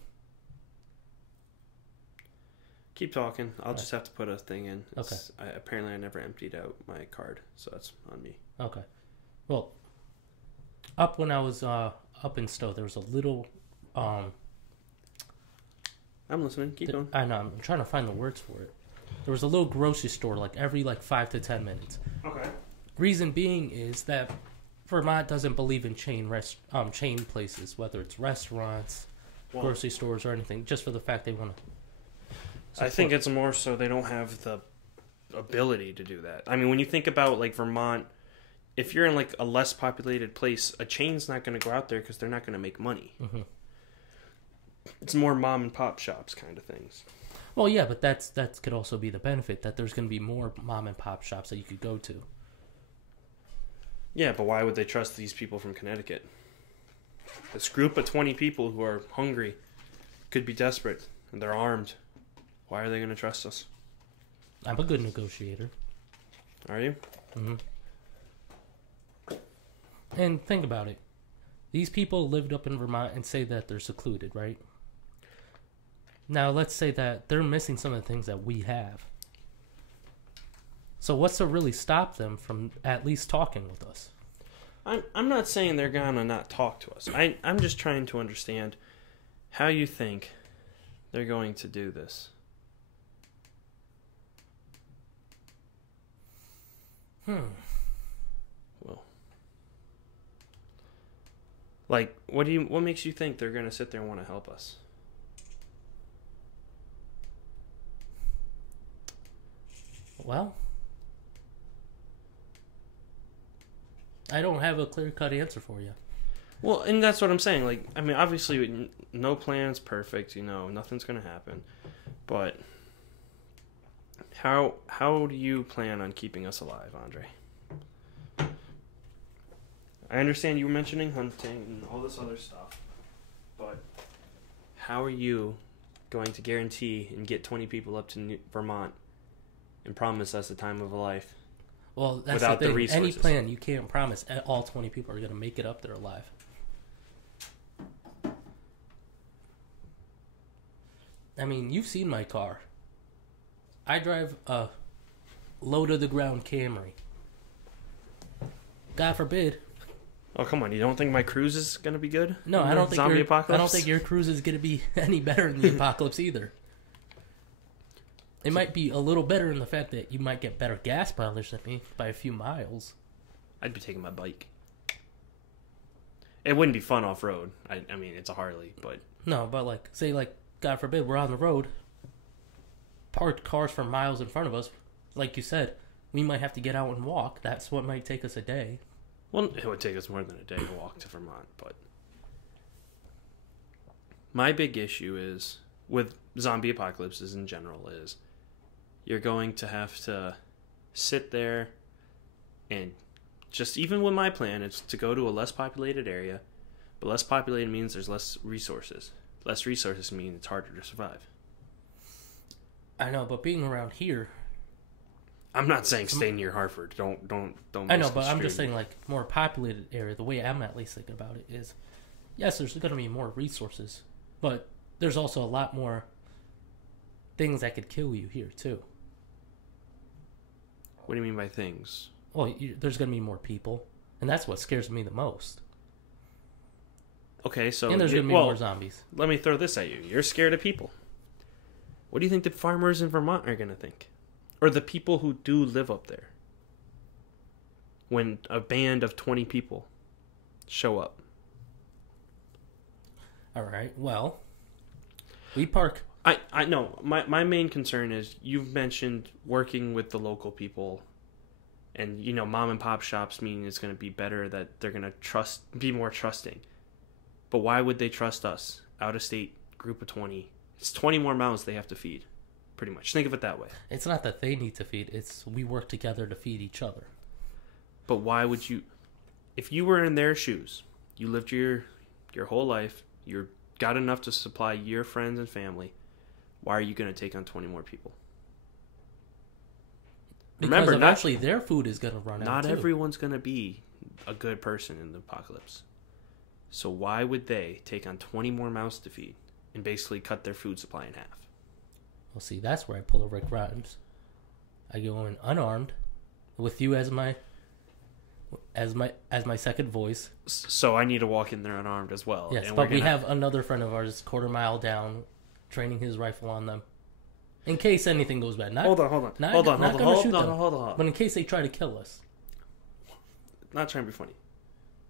Keep talking. I'll just have to put a thing in. Okay. Apparently, I never emptied out my card, so that's on me. Okay. Well, when I was up in Stowe, there was a little. I'm listening. Keep going. I know. I'm trying to find the words for it. There was a little grocery store every 5 to 10 minutes. Okay. Reason being is that Vermont doesn't believe in chain places, whether it's restaurants, grocery stores, or anything, just for the fact they want to. I think it's more so they don't have the ability to do that. I mean, when you think about Vermont, if you're in a less populated place, a chain's not going to go out there because they're not going to make money. Mm-hmm. It's more mom and pop shops kind of things. Well, yeah, but that could also be the benefit, that there's going to be more mom and pop shops that you could go to. Yeah, but why would they trust these people from Connecticut? This group of 20 people who are hungry, could be desperate, and they're armed. Why are they going to trust us? I'm a good negotiator. Are you? Mm-hmm. And think about it. These people lived up in Vermont and say that they're secluded, right? Now, let's say that they're missing some of the things that we have. So what's to really stop them from at least talking with us? I'm not saying they're going to not talk to us. I'm just trying to understand how you think they're going to do this. Well, what makes you think they're going to sit there and want to help us? Well, I don't have a clear-cut answer for you. Well, and that's what I'm saying. Like, I mean, obviously, no plan's perfect. You know, nothing's gonna happen. But how do you plan on keeping us alive, Andre? I understand you were mentioning hunting and all this other stuff, but how are you going to guarantee and get 20 people up to Vermont and promise us a time of a life? Well, that's without the thing. The resources? Any plan, you can't promise all 20 people are going to make it up there alive. I mean, you've seen my car. I drive a low-to-the-ground Camry. God forbid. Oh, come on. You don't think my cruise is going to be good? No, I don't think your cruise is going to be any better than the apocalypse either. It might be a little better in the fact that you might get better gas mileage than me by a few miles. I'd be taking my bike. It wouldn't be fun off-road. I mean, it's a Harley, but... No, but like, say like, God forbid, we're on the road, parked cars for miles in front of us. Like you said, we might have to get out and walk. That's what might take us a day. Well, it would take us more than a day to walk to Vermont, but... My big issue is, with zombie apocalypses in general, is you're going to have to sit there and just, even with my plan, it's to go to a less populated area, but less populated means there's less resources. Less resources mean it's harder to survive. I know, but being around here... I'm not saying stay near Hartford. Don't. I know, but I'm just saying, like, more populated area, the way I'm at least thinking about it is, yes, there's going to be more resources, but there's also a lot more things that could kill you here, too. What do you mean by things? Well, there's going to be more people, and that's what scares me the most. Okay, so... And there's going to be more zombies. Let me throw this at you. You're scared of people. What do you think the farmers in Vermont are going to think? Or the people who do live up there? When a band of 20 people show up. All right, well, we park... I know. My main concern is you've mentioned working with the local people, and you know, mom and pop shops mean it's going to be better, that they're going to be more trusting. But why would they trust us? Out of state group of 20. It's 20 more mouths they have to feed. Pretty much. Think of it that way. It's not that they need to feed, it's we work together to feed each other. But why would you, if you were in their shoes, you lived your whole life, you got enough to supply your friends and family, why are you going to take on 20 more people? Because remember, eventually their food is going to run out. Not everyone's going to be a good person in the apocalypse. So why would they take on 20 more mouths to feed and basically cut their food supply in half? Well, see, that's where I pull a Rick Grimes. I go in unarmed, with you as my second voice. So I need to walk in there unarmed as well. Yes, but we have another friend of ours, quarter mile down, training his rifle on them, in case anything goes bad. Hold on. But in case they try to kill us. Not trying to be funny.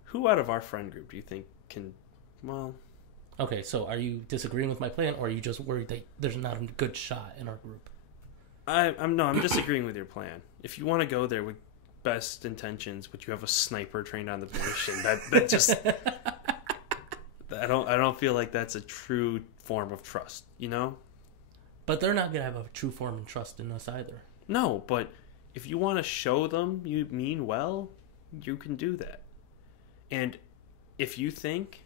Who out of our friend group do you think can? Well. Okay, so are you disagreeing with my plan, or are you just worried that there's not a good shot in our group? I'm disagreeing with your plan. If you want to go there with best intentions, but you have a sniper trained on the position, that just I don't feel like that's a true form of trust, you know? But they're not gonna have a true form of trust in us either. No, but if you want to show them you mean well, you can do that. And if you think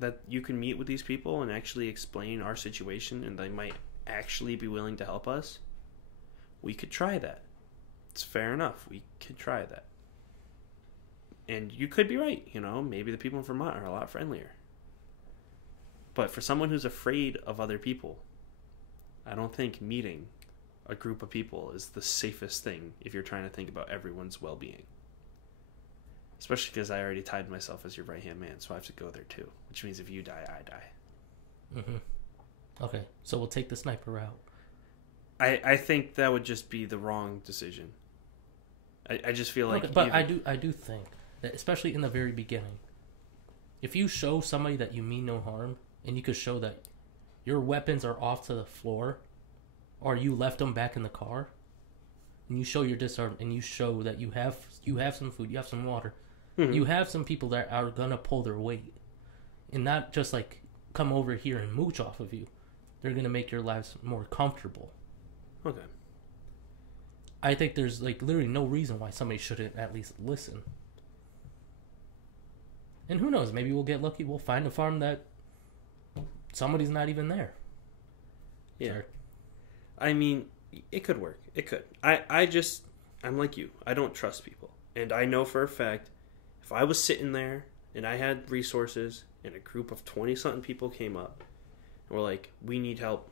that you can meet with these people and actually explain our situation and they might actually be willing to help us, we could try that. It's fair enough. We could try that. And you could be right, you know, maybe the people in Vermont are a lot friendlier. But for someone who's afraid of other people, I don't think meeting a group of people is the safest thing if you're trying to think about everyone's well-being. Especially because I already tied myself as your right-hand man, so I have to go there too. Which means if you die, I die. Mm-hmm. Okay, so we'll take the sniper route. I think that would just be the wrong decision. I just feel like... Okay, but I do think that, especially in the very beginning, if you show somebody that you mean no harm, and you could show that your weapons are off to the floor, or you left them back in the car, and you show your discernment, and you show that you have some food, you have some water, you have some people that are gonna pull their weight, and not just like come over here and mooch off of you. They're gonna make your lives more comfortable. Okay. I think there's like literally no reason why somebody shouldn't at least listen. And who knows? Maybe we'll get lucky. We'll find a farm that somebody's not even there. Yeah. Sorry. I mean, it could work. It could. I'm like you. I don't trust people. And I know for a fact, if I was sitting there and I had resources and a group of 20-something people came up and were like, we need help.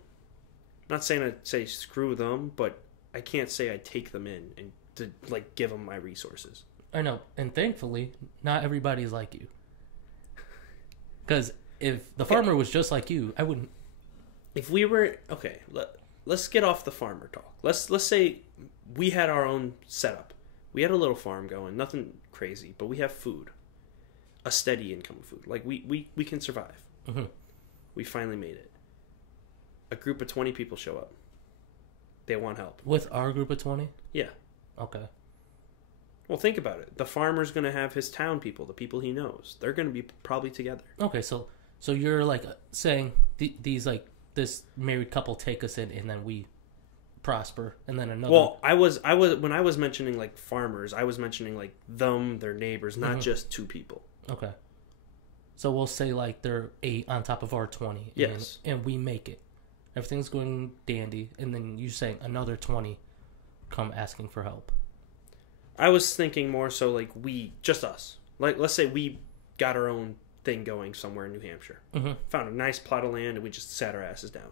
I'm not saying I'd say screw them, but I can't say I'd take them in and to like give them my resources. I know. And thankfully, not everybody's like you. Because if the farmer was just like you, I wouldn't. If we were... Okay, let's get off the farmer talk. Let's say we had our own setup. We had a little farm going, nothing crazy, but we have food. A steady income of food. Like, we can survive. Mm-hmm. We finally made it. A group of 20 people show up. They want help. With our group of 20? Yeah. Okay. Well, think about it. The farmer's going to have his town people, the people he knows. They're going to be probably together. Okay, so you're like saying these like this married couple take us in, and then we prosper, and then another. Well, I was when I was mentioning like farmers, I was mentioning like them, their neighbors, not just two people. Okay. So we'll say like they're 8 on top of our 20. Yes. And we make it. Everything's going dandy, and then you're saying another 20 come asking for help. I was thinking more so like just us. Like, let's say we got our own thing going somewhere in New Hampshire. Mm-hmm. Found a nice plot of land and we just sat our asses down.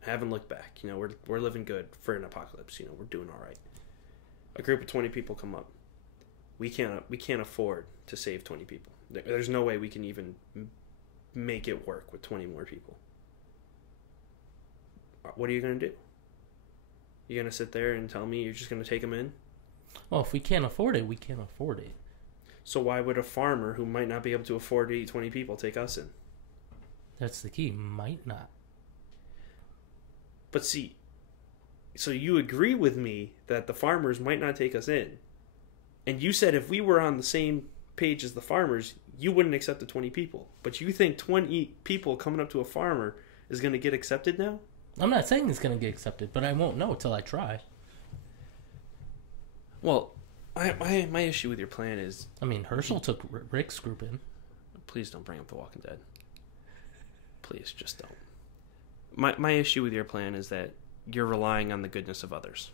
Haven't looked back. You know, we're living good for an apocalypse. You know, we're doing all right. A group of 20 people come up. We can't afford to save 20 people. There's no way we can even make it work with 20 more people. What are you going to do? You going to sit there and tell me you're just going to take them in? Well, if we can't afford it, we can't afford it. So why would a farmer who might not be able to afford to eat 20 people take us in? That's the key. Might not. But see, so you agree with me that the farmers might not take us in. And you said if we were on the same page as the farmers, you wouldn't accept the 20 people. But you think 20 people coming up to a farmer is going to get accepted now? I'm not saying it's going to get accepted, but I won't know until I try. Well, my issue with your plan is... I mean, Herschel took Rick's group in. Please don't bring up The Walking Dead. Please, just don't. My issue with your plan is that you're relying on the goodness of others.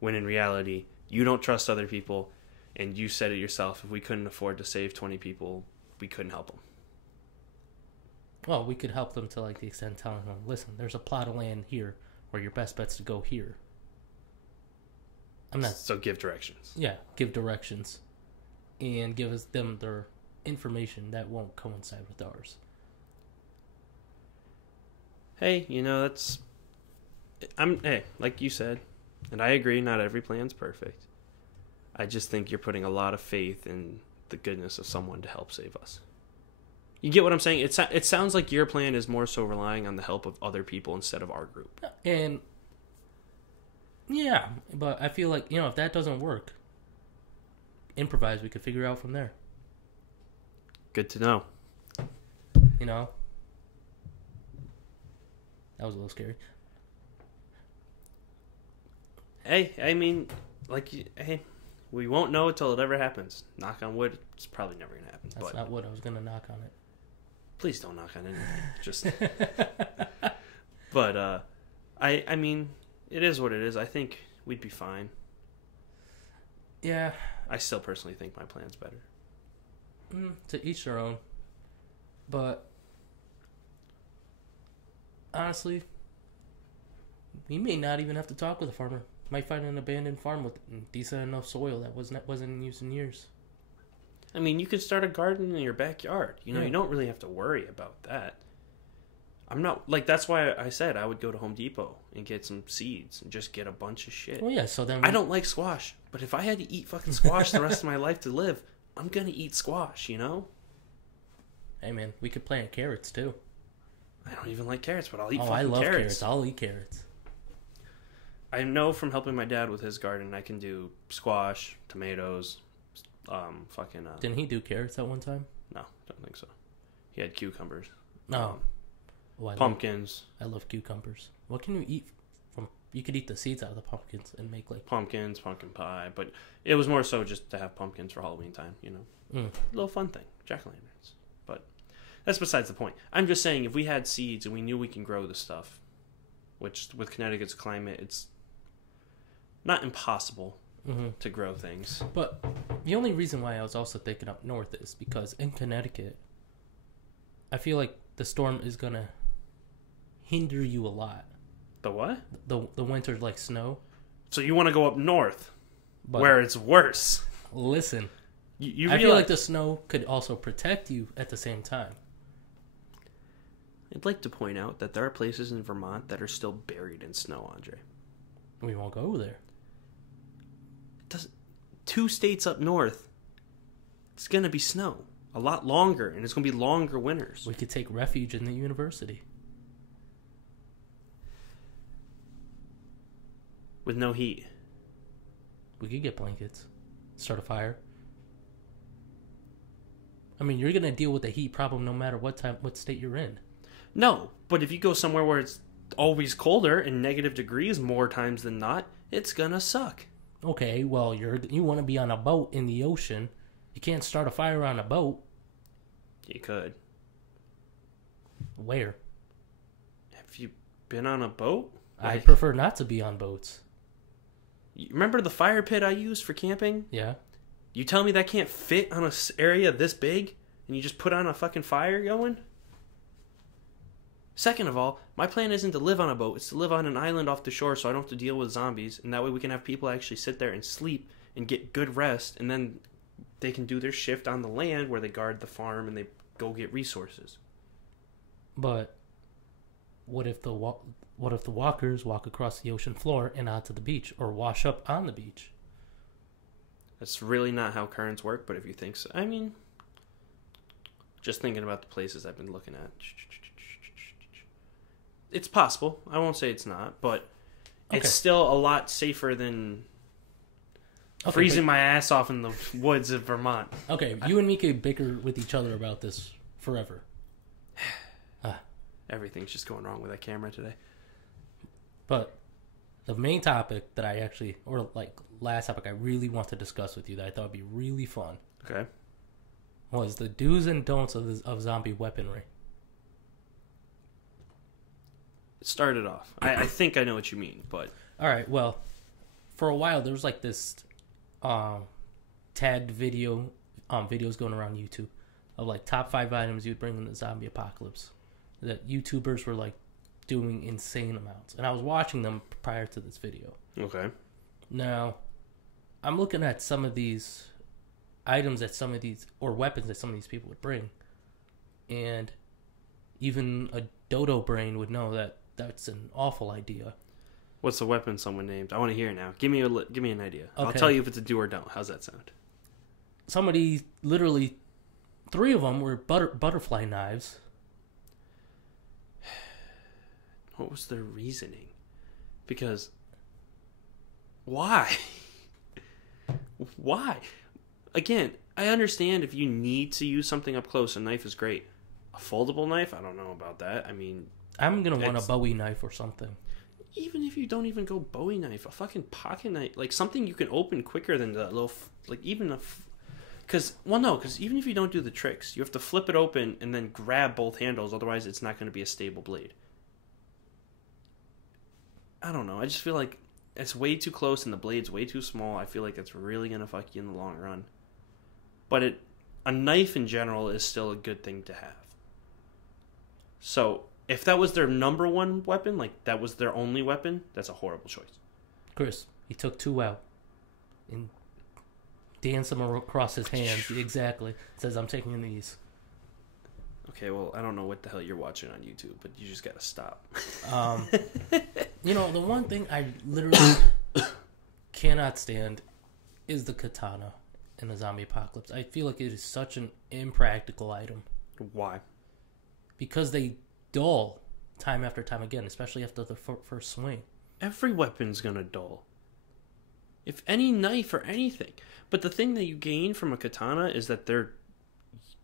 When in reality, you don't trust other people, and you said it yourself, if we couldn't afford to save 20 people, we couldn't help them. Well, we could help them to like the extent telling them, listen, there's a plot of land here where your best bet's to go here. I'm not. So give directions. Yeah, give directions, and give them their information that won't coincide with ours. Hey, you know that's. Hey, like you said, and I agree. Not every plan's perfect. I just think you're putting a lot of faith in the goodness of someone to help save us. You get what I'm saying? It sounds like your plan is more so relying on the help of other people instead of our group. And yeah, but I feel like, you know, if that doesn't work, improvise. We could figure out from there. Good to know. You know, that was a little scary. Hey, I mean, like, hey, we won't know until it ever happens. Knock on wood, it's probably never going to happen. That's not wood. I was going to knock on it. Please don't knock on anything. Just. But, I mean, it is what it is. I think we'd be fine. Yeah. I still personally think my plan's better. To each their own. But, honestly, we may not even have to talk with a farmer. Might find an abandoned farm with decent enough soil that wasn't in use in years. I mean, you could start a garden in your backyard. You know, You don't really have to worry about that. I'm not, like, that's why I said I would go to Home Depot and get some seeds and just get a bunch of shit. Well, yeah, so then... I don't like squash, but if I had to eat fucking squash the rest of my life to live, I'm gonna eat squash, you know? Hey, man, we could plant carrots, too. I don't even like carrots, but I'll eat fucking I love carrots. I'll eat carrots. I know from helping my dad with his garden, I can do squash, tomatoes, Didn't he do carrots at one time? No, don't think so. He had cucumbers. No. Pumpkins. I love cucumbers. What can you eat from? You could eat the seeds out of the pumpkins and make like pumpkins, pumpkin pie. But it was more so just to have pumpkins for Halloween time. You know, a little fun thing, jack-o'-lanterns. But that's besides the point. I'm just saying, if we had seeds and we knew we can grow the stuff, which with Connecticut's climate, it's not impossible to grow things. But the only reason why I was also thinking up north is because in Connecticut, I feel like the storm is gonna hinder you a lot. The what? The winter like snow. So you want to go up north, where it's worse? Listen, you I feel like the snow could also protect you at the same time. I'd like to point out that there are places in Vermont that are still buried in snow, Andre. We won't go there. 2 states up north, it's going to be snow. A lot longer, and it's going to be longer winters. We could take refuge in the university. With no heat. We could get blankets. Start a fire. I mean, you're going to deal with the heat problem no matter what state you're in. No, but if you go somewhere where it's always colder and negative degrees more times than not, it's going to suck. Okay, well, you want to be on a boat in the ocean. You can't start a fire on a boat. You could. Where? Have you been on a boat? I prefer not to be on boats. You remember the fire pit I used for camping? Yeah. You tell me that can't fit on an area this big, and you just put on a fucking fire going? Second of all, my plan isn't to live on a boat. It's to live on an island off the shore so I don't have to deal with zombies. And that way we can have people actually sit there and sleep and get good rest. And then they can do their shift on the land where they guard the farm and they go get resources. But what if the walkers walk across the ocean floor and onto the beach or wash up on the beach? That's really not how currents work, but if you think so. I mean, just thinking about the places I've been looking at. It's possible. I won't say it's not, but it's still a lot safer than freezing my ass off in the woods of Vermont. Okay, you and me could bicker with each other about this forever. Everything's just going wrong with that camera today. But the main topic that I actually, or like last topic I really want to discuss with you that I thought would be really fun. Okay. Was the do's and don'ts of zombie weaponry. It started off. I think I know what you mean, but... Alright, well, for a while there was like this tagged videos going around YouTube of like top 5 items you'd bring in the zombie apocalypse. That YouTubers were like doing insane amounts. And I was watching them prior to this video. Okay. Now, I'm looking at some of these items that some of these, or weapons that some of these people would bring. And even a dodo brain would know that that's an awful idea. What's the weapon someone named? I want to hear it now. Give me an idea. Okay. I'll tell you if it's a do or don't. How's that sound? Somebody, literally, 3 of them were butterfly knives. What was their reasoning? Because, why? Why? Again, I understand if you need to use something up close, a knife is great. A foldable knife? I don't know about that. I mean... I'm going to want a Bowie knife or something. Even if you don't even go Bowie knife, a fucking pocket knife, like something you can open quicker than the little, like even a... Because even if you don't do the tricks, you have to flip it open and then grab both handles, otherwise it's not going to be a stable blade. I don't know, I just feel like it's way too close and the blade's way too small. I feel like it's really going to fuck you in the long run. But a knife in general is still a good thing to have. So, if that was their number one weapon, like that was their only weapon, that's a horrible choice. Chris, he took 2 out and danced them across his hands. Exactly. Says, I'm taking these. Okay, well, I don't know what the hell you're watching on YouTube, but you just gotta stop. You know, the one thing I literally cannot stand is the katana in the zombie apocalypse. I feel like it is such an impractical item. Why? Because they dull time after time again, especially after the first swing. Every weapon's gonna dull. If any knife or anything. But the thing that you gain from a katana is that they're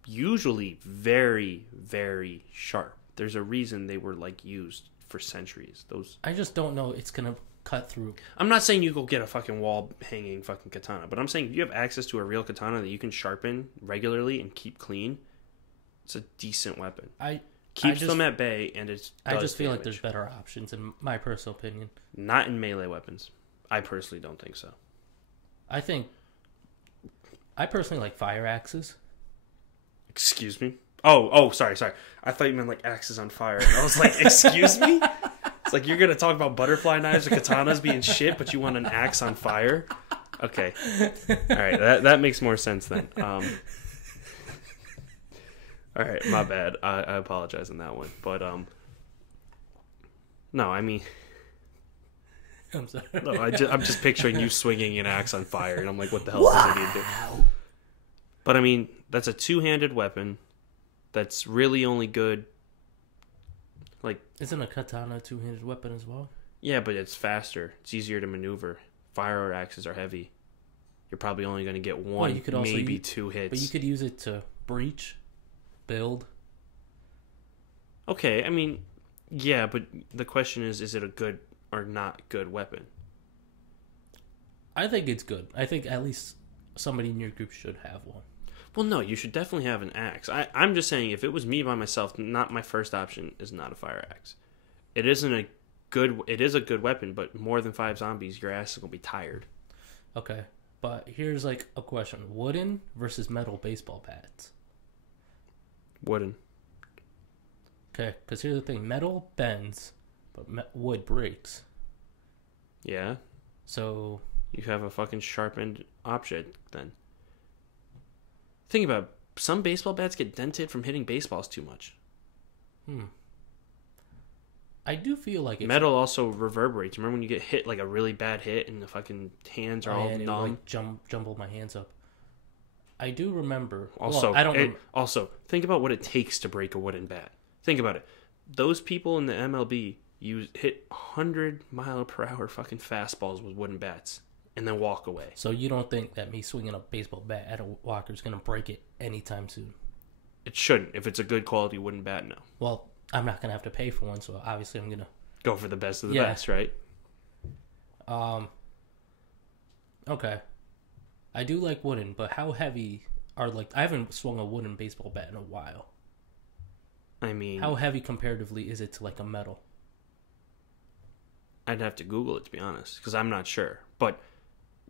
usually very, very sharp. There's a reason they were like used for centuries. I just don't know it's gonna cut through. I'm not saying you go get a fucking wall hanging fucking katana, but I'm saying if you have access to a real katana that you can sharpen regularly and keep clean, it's a decent weapon. Keeps them at bay, and it's. I just feel like there's better options, in my personal opinion. Not in melee weapons. I personally don't think so. I personally like fire axes. Excuse me? Oh, sorry. I thought you meant like axes on fire. And I was like, excuse me? It's like you're going to talk about butterfly knives and katanas being shit, but you want an axe on fire? Okay. All right, that makes more sense then. All right, my bad. I apologize on that one. But, no, I mean... I'm sorry. No, I'm just picturing you swinging an axe on fire, and I'm like, what the hell does it need to do? But, I mean, that's a two-handed weapon that's really only good... Like, isn't a katana a two-handed weapon as well? Yeah, but it's faster. It's easier to maneuver. Fire axes are heavy. You're probably only going to get one, maybe two hits. But you could use it to breach, build. Okay, I mean, yeah, but the question is it a good or not good weapon? I think it's good. I think at least somebody in your group should have one. Well, no, you should definitely have an axe. I'm just saying, if it was me by myself, not my first option is not a fire axe. It is a good weapon, but more than 5 zombies, your ass is gonna be tired. Okay, but here's like a question: wooden versus metal baseball bats. Wooden. Okay, because here's the thing: metal bends, but wood breaks. Yeah. So you have a fucking sharpened object then. Think about it. Some baseball bats get dented from hitting baseballs too much. I do feel like metal also reverberates. Remember when you get hit like a really bad hit and the fucking hands are all numb? Like jumble my hands up. I do remember. Also, well, I don't. Also, think about what it takes to break a wooden bat. Think about it. Those people in the MLB hit 100-mile-per-hour fucking fastballs with wooden bats and then walk away. So you don't think that me swinging a baseball bat at a walker is going to break it anytime soon? It shouldn't. If it's a good quality wooden bat, no. Well, I'm not going to have to pay for one, so obviously I'm going to... Go for the best of the best, right? Okay. I do like wooden, but how heavy are I haven't swung a wooden baseball bat in a while. I mean... How heavy comparatively is it to like a metal? I'd have to Google it, to be honest, because I'm not sure. But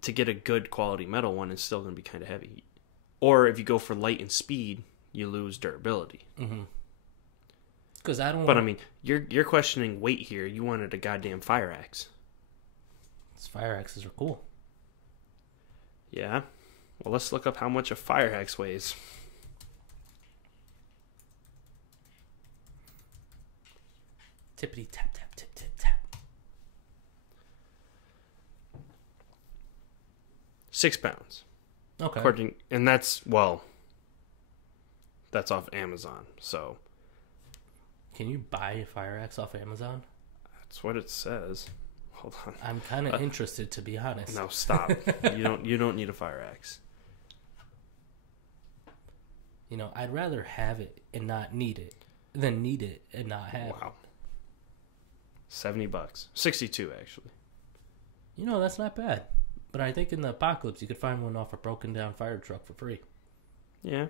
to get a good quality metal one, it's still going to be kind of heavy. Or if you go for light and speed, you lose durability. Mm-hmm. Because I don't. But I mean, you're questioning weight here. You wanted a goddamn fire axe. These fire axes are cool. Yeah. Well, let's look up how much a fire axe weighs. Tippity tap tap tip tip tap. 6 pounds. Okay. And that's off Amazon, so. Can you buy a fire axe off Amazon? That's what it says. Hold on. I'm kind of interested, to be honest. No, stop. You don't need a fire axe. I'd rather have it and not need it than need it and not have it. Wow. $70. 62 actually. That's not bad. But I think in the apocalypse you could find one off a broken down fire truck for free. Yeah.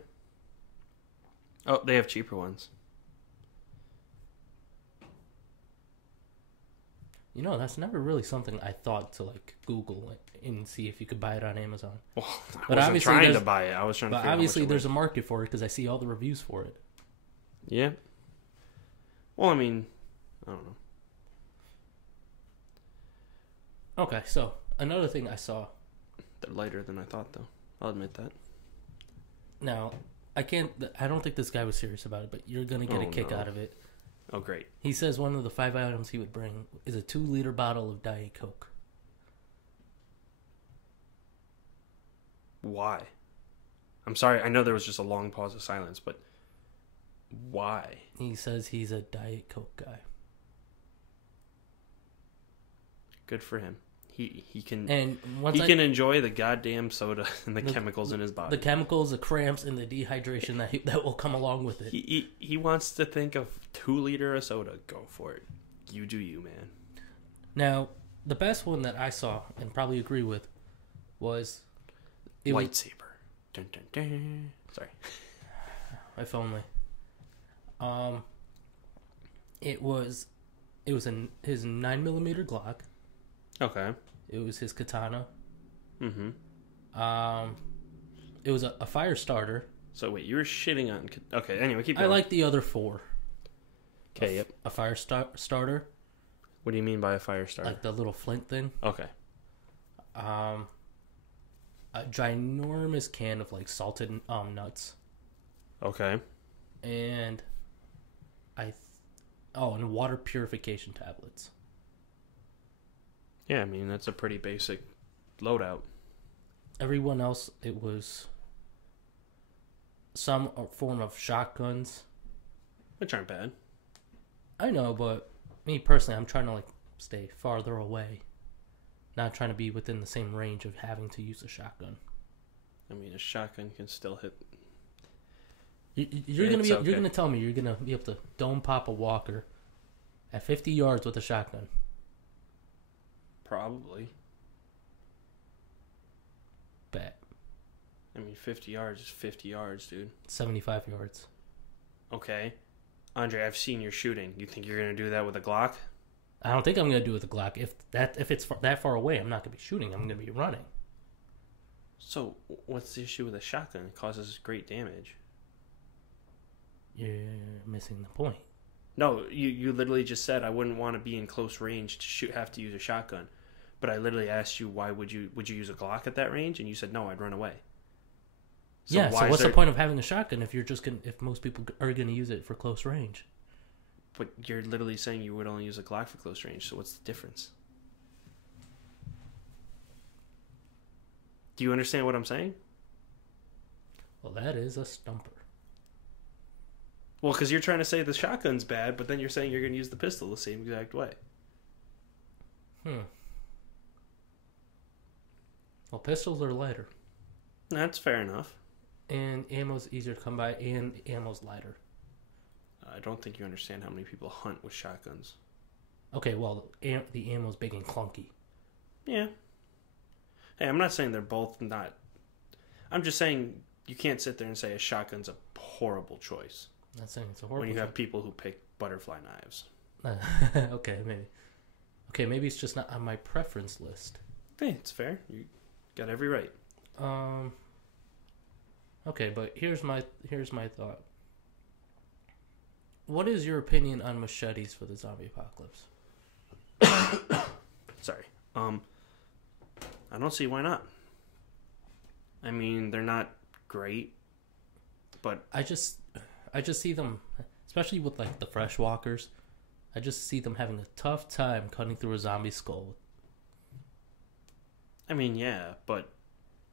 Oh, they have cheaper ones. That's never really something I thought to Google and see if you could buy it on Amazon. Well, I wasn't trying to buy it. I was trying to figure out how much obviously there's a market for it because I see all the reviews for it. Yeah. Well, I mean, I don't know. Okay, so another thing I saw. They're lighter than I thought, though. I'll admit that. Now, I don't think this guy was serious about it, but you're going to get a kick out of it. Oh, great. He says one of the 5 items he would bring is a 2-liter bottle of Diet Coke. Why? I'm sorry, I know there was just a long pause of silence, but why? He says he's a Diet Coke guy. Good for him. He can can enjoy the goddamn soda and the chemicals in his body. The chemicals, the cramps, and the dehydration that will come along with it. He wants to think of 2 liters of soda. Go for it. You do you, man. Now, the best one that I saw and probably agree with was lightsaber. Dun, dun, dun. Sorry. If only. It was his 9mm Glock. Okay. It was his katana. Mm-hmm. It was a fire starter. So wait, you were shitting on... Okay, anyway, keep going. I like the other 4. Okay, yep. A fire starter. What do you mean by a fire starter? Like the little flint thing. Okay. A ginormous can of like salted nuts. Okay. And and water purification tablets. Yeah, I mean, that's a pretty basic loadout. Everyone else, it was some form of shotguns. Which aren't bad. I know, but me personally, I'm trying to like stay farther away. Not trying to be within the same range of having to use a shotgun. I mean, a shotgun can still hit... You're gonna tell me you're gonna be able to dome pop a walker at 50 yards with a shotgun. Probably. Bet. I mean, 50 yards is 50 yards, dude. 75 yards. Okay. Andre, I've seen your shooting. You think you're going to do that with a Glock? I don't think I'm going to do it with a Glock. If it's that far away, I'm not going to be shooting. I'm going to be running. So, what's the issue with a shotgun? It causes great damage. You're missing the point. No, you literally just said I wouldn't want to be in close range to have to use a shotgun. But I literally asked you, why would you use a Glock at that range? And you said, no, I'd run away. So what's the point of having a shotgun if most people are going to use it for close range? But you're literally saying you would only use a Glock for close range, so what's the difference? Do you understand what I'm saying? Well, that is a stumper. Well, because you're trying to say the shotgun's bad, but then you're saying you're going to use the pistol the same exact way. Well, pistols are lighter. That's fair enough. And ammo's easier to come by, and ammo's lighter. I don't think you understand how many people hunt with shotguns. Okay, well, the ammo's big and clunky. Yeah. Hey, I'm not saying they're both not... I'm just saying you can't sit there and say a shotgun's a horrible choice. I'm not saying it's a horrible when you have choice. people who pick butterfly knives. Okay, maybe. Okay, maybe it's just not on my preference list. Hey, it's fair. You got every right. Okay, but here's my thought. What is your opinion on machetes for the zombie apocalypse? Sorry. I don't see why not. I mean, they're not great, but I just see them, especially with like the fresh walkers. I just see them having a tough time cutting through a zombie skull. I mean, yeah, but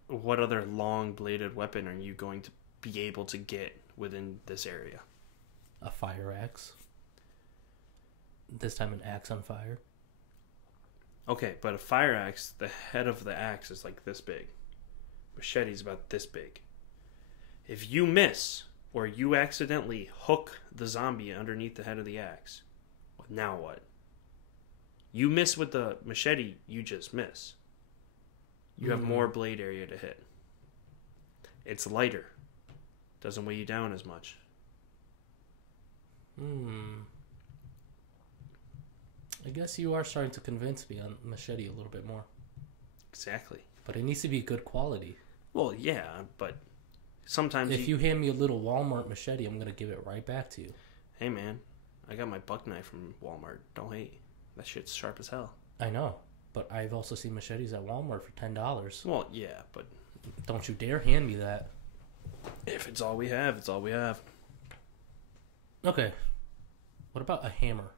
what other long-bladed weapon are you going to be able to get within this area? A fire axe. This time an axe on fire. Okay, but a fire axe, the head of the axe is like this big. Machete's about this big. If you miss, or you accidentally hook the zombie underneath the head of the axe, now what? You miss with the machete, you just miss. You have more blade area to hit. It's lighter. Doesn't weigh you down as much. I guess you are starting to convince me on machete a little bit more. Exactly. But it needs to be good quality. Well, yeah, but sometimes if you hand me a little Walmart machete, I'm going to give it right back to you. Hey, man, I got my buck knife from Walmart. Don't hate. That shit's sharp as hell. I know, but I've also seen machetes at Walmart for $10. Well, yeah, but... Don't you dare hand me that. If it's all we have, it's all we have. Okay. What about a hammer?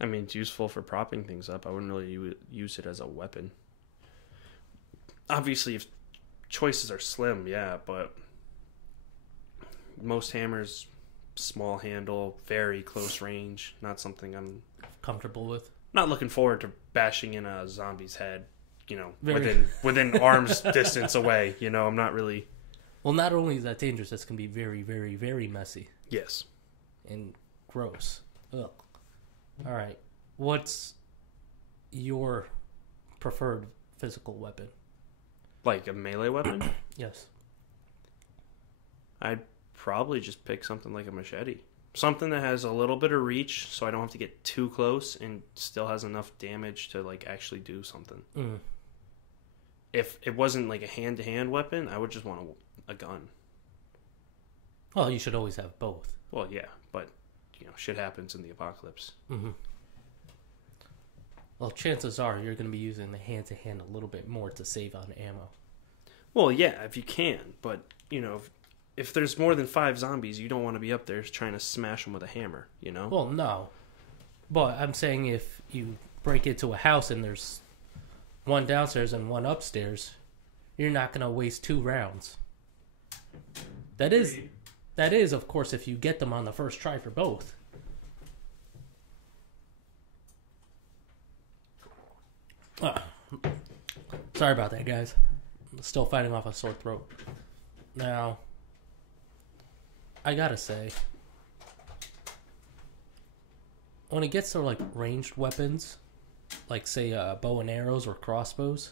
I mean, it's useful for propping things up. I wouldn't really use it as a weapon. Obviously, if choices are slim, yeah, but most hammers, small handle, very close range, not something I'm comfortable with. not looking forward to bashing in a zombie's head, within arm's distance away. I'm not really... Well, not only is that dangerous, it's going to be very, very, very messy. Yes. And gross. Ugh. All right. What's your preferred physical weapon? Like a melee weapon? Yes. I'd probably just pick something like a machete. Something that has a little bit of reach so I don't have to get too close and still has enough damage to like actually do something. Mm. If it wasn't like a hand-to-hand weapon, I would just want a gun. Well, you should always have both. Well, yeah, but shit happens in the apocalypse. Mm-hmm. Well, chances are you're going to be using the hand-to-hand a little bit more to save on ammo. Well, yeah, if you can, but if there's more than 5 zombies, you don't want to be up there trying to smash them with a hammer, Well, no. But I'm saying if you break into a house and there's one downstairs and one upstairs, you're not going to waste 2 rounds. That is, of course, if you get them on the first try for both. Sorry about that, guys. Still fighting off a sore throat. Now, I gotta say, when it gets to like ranged weapons, like say bow and arrows or crossbows,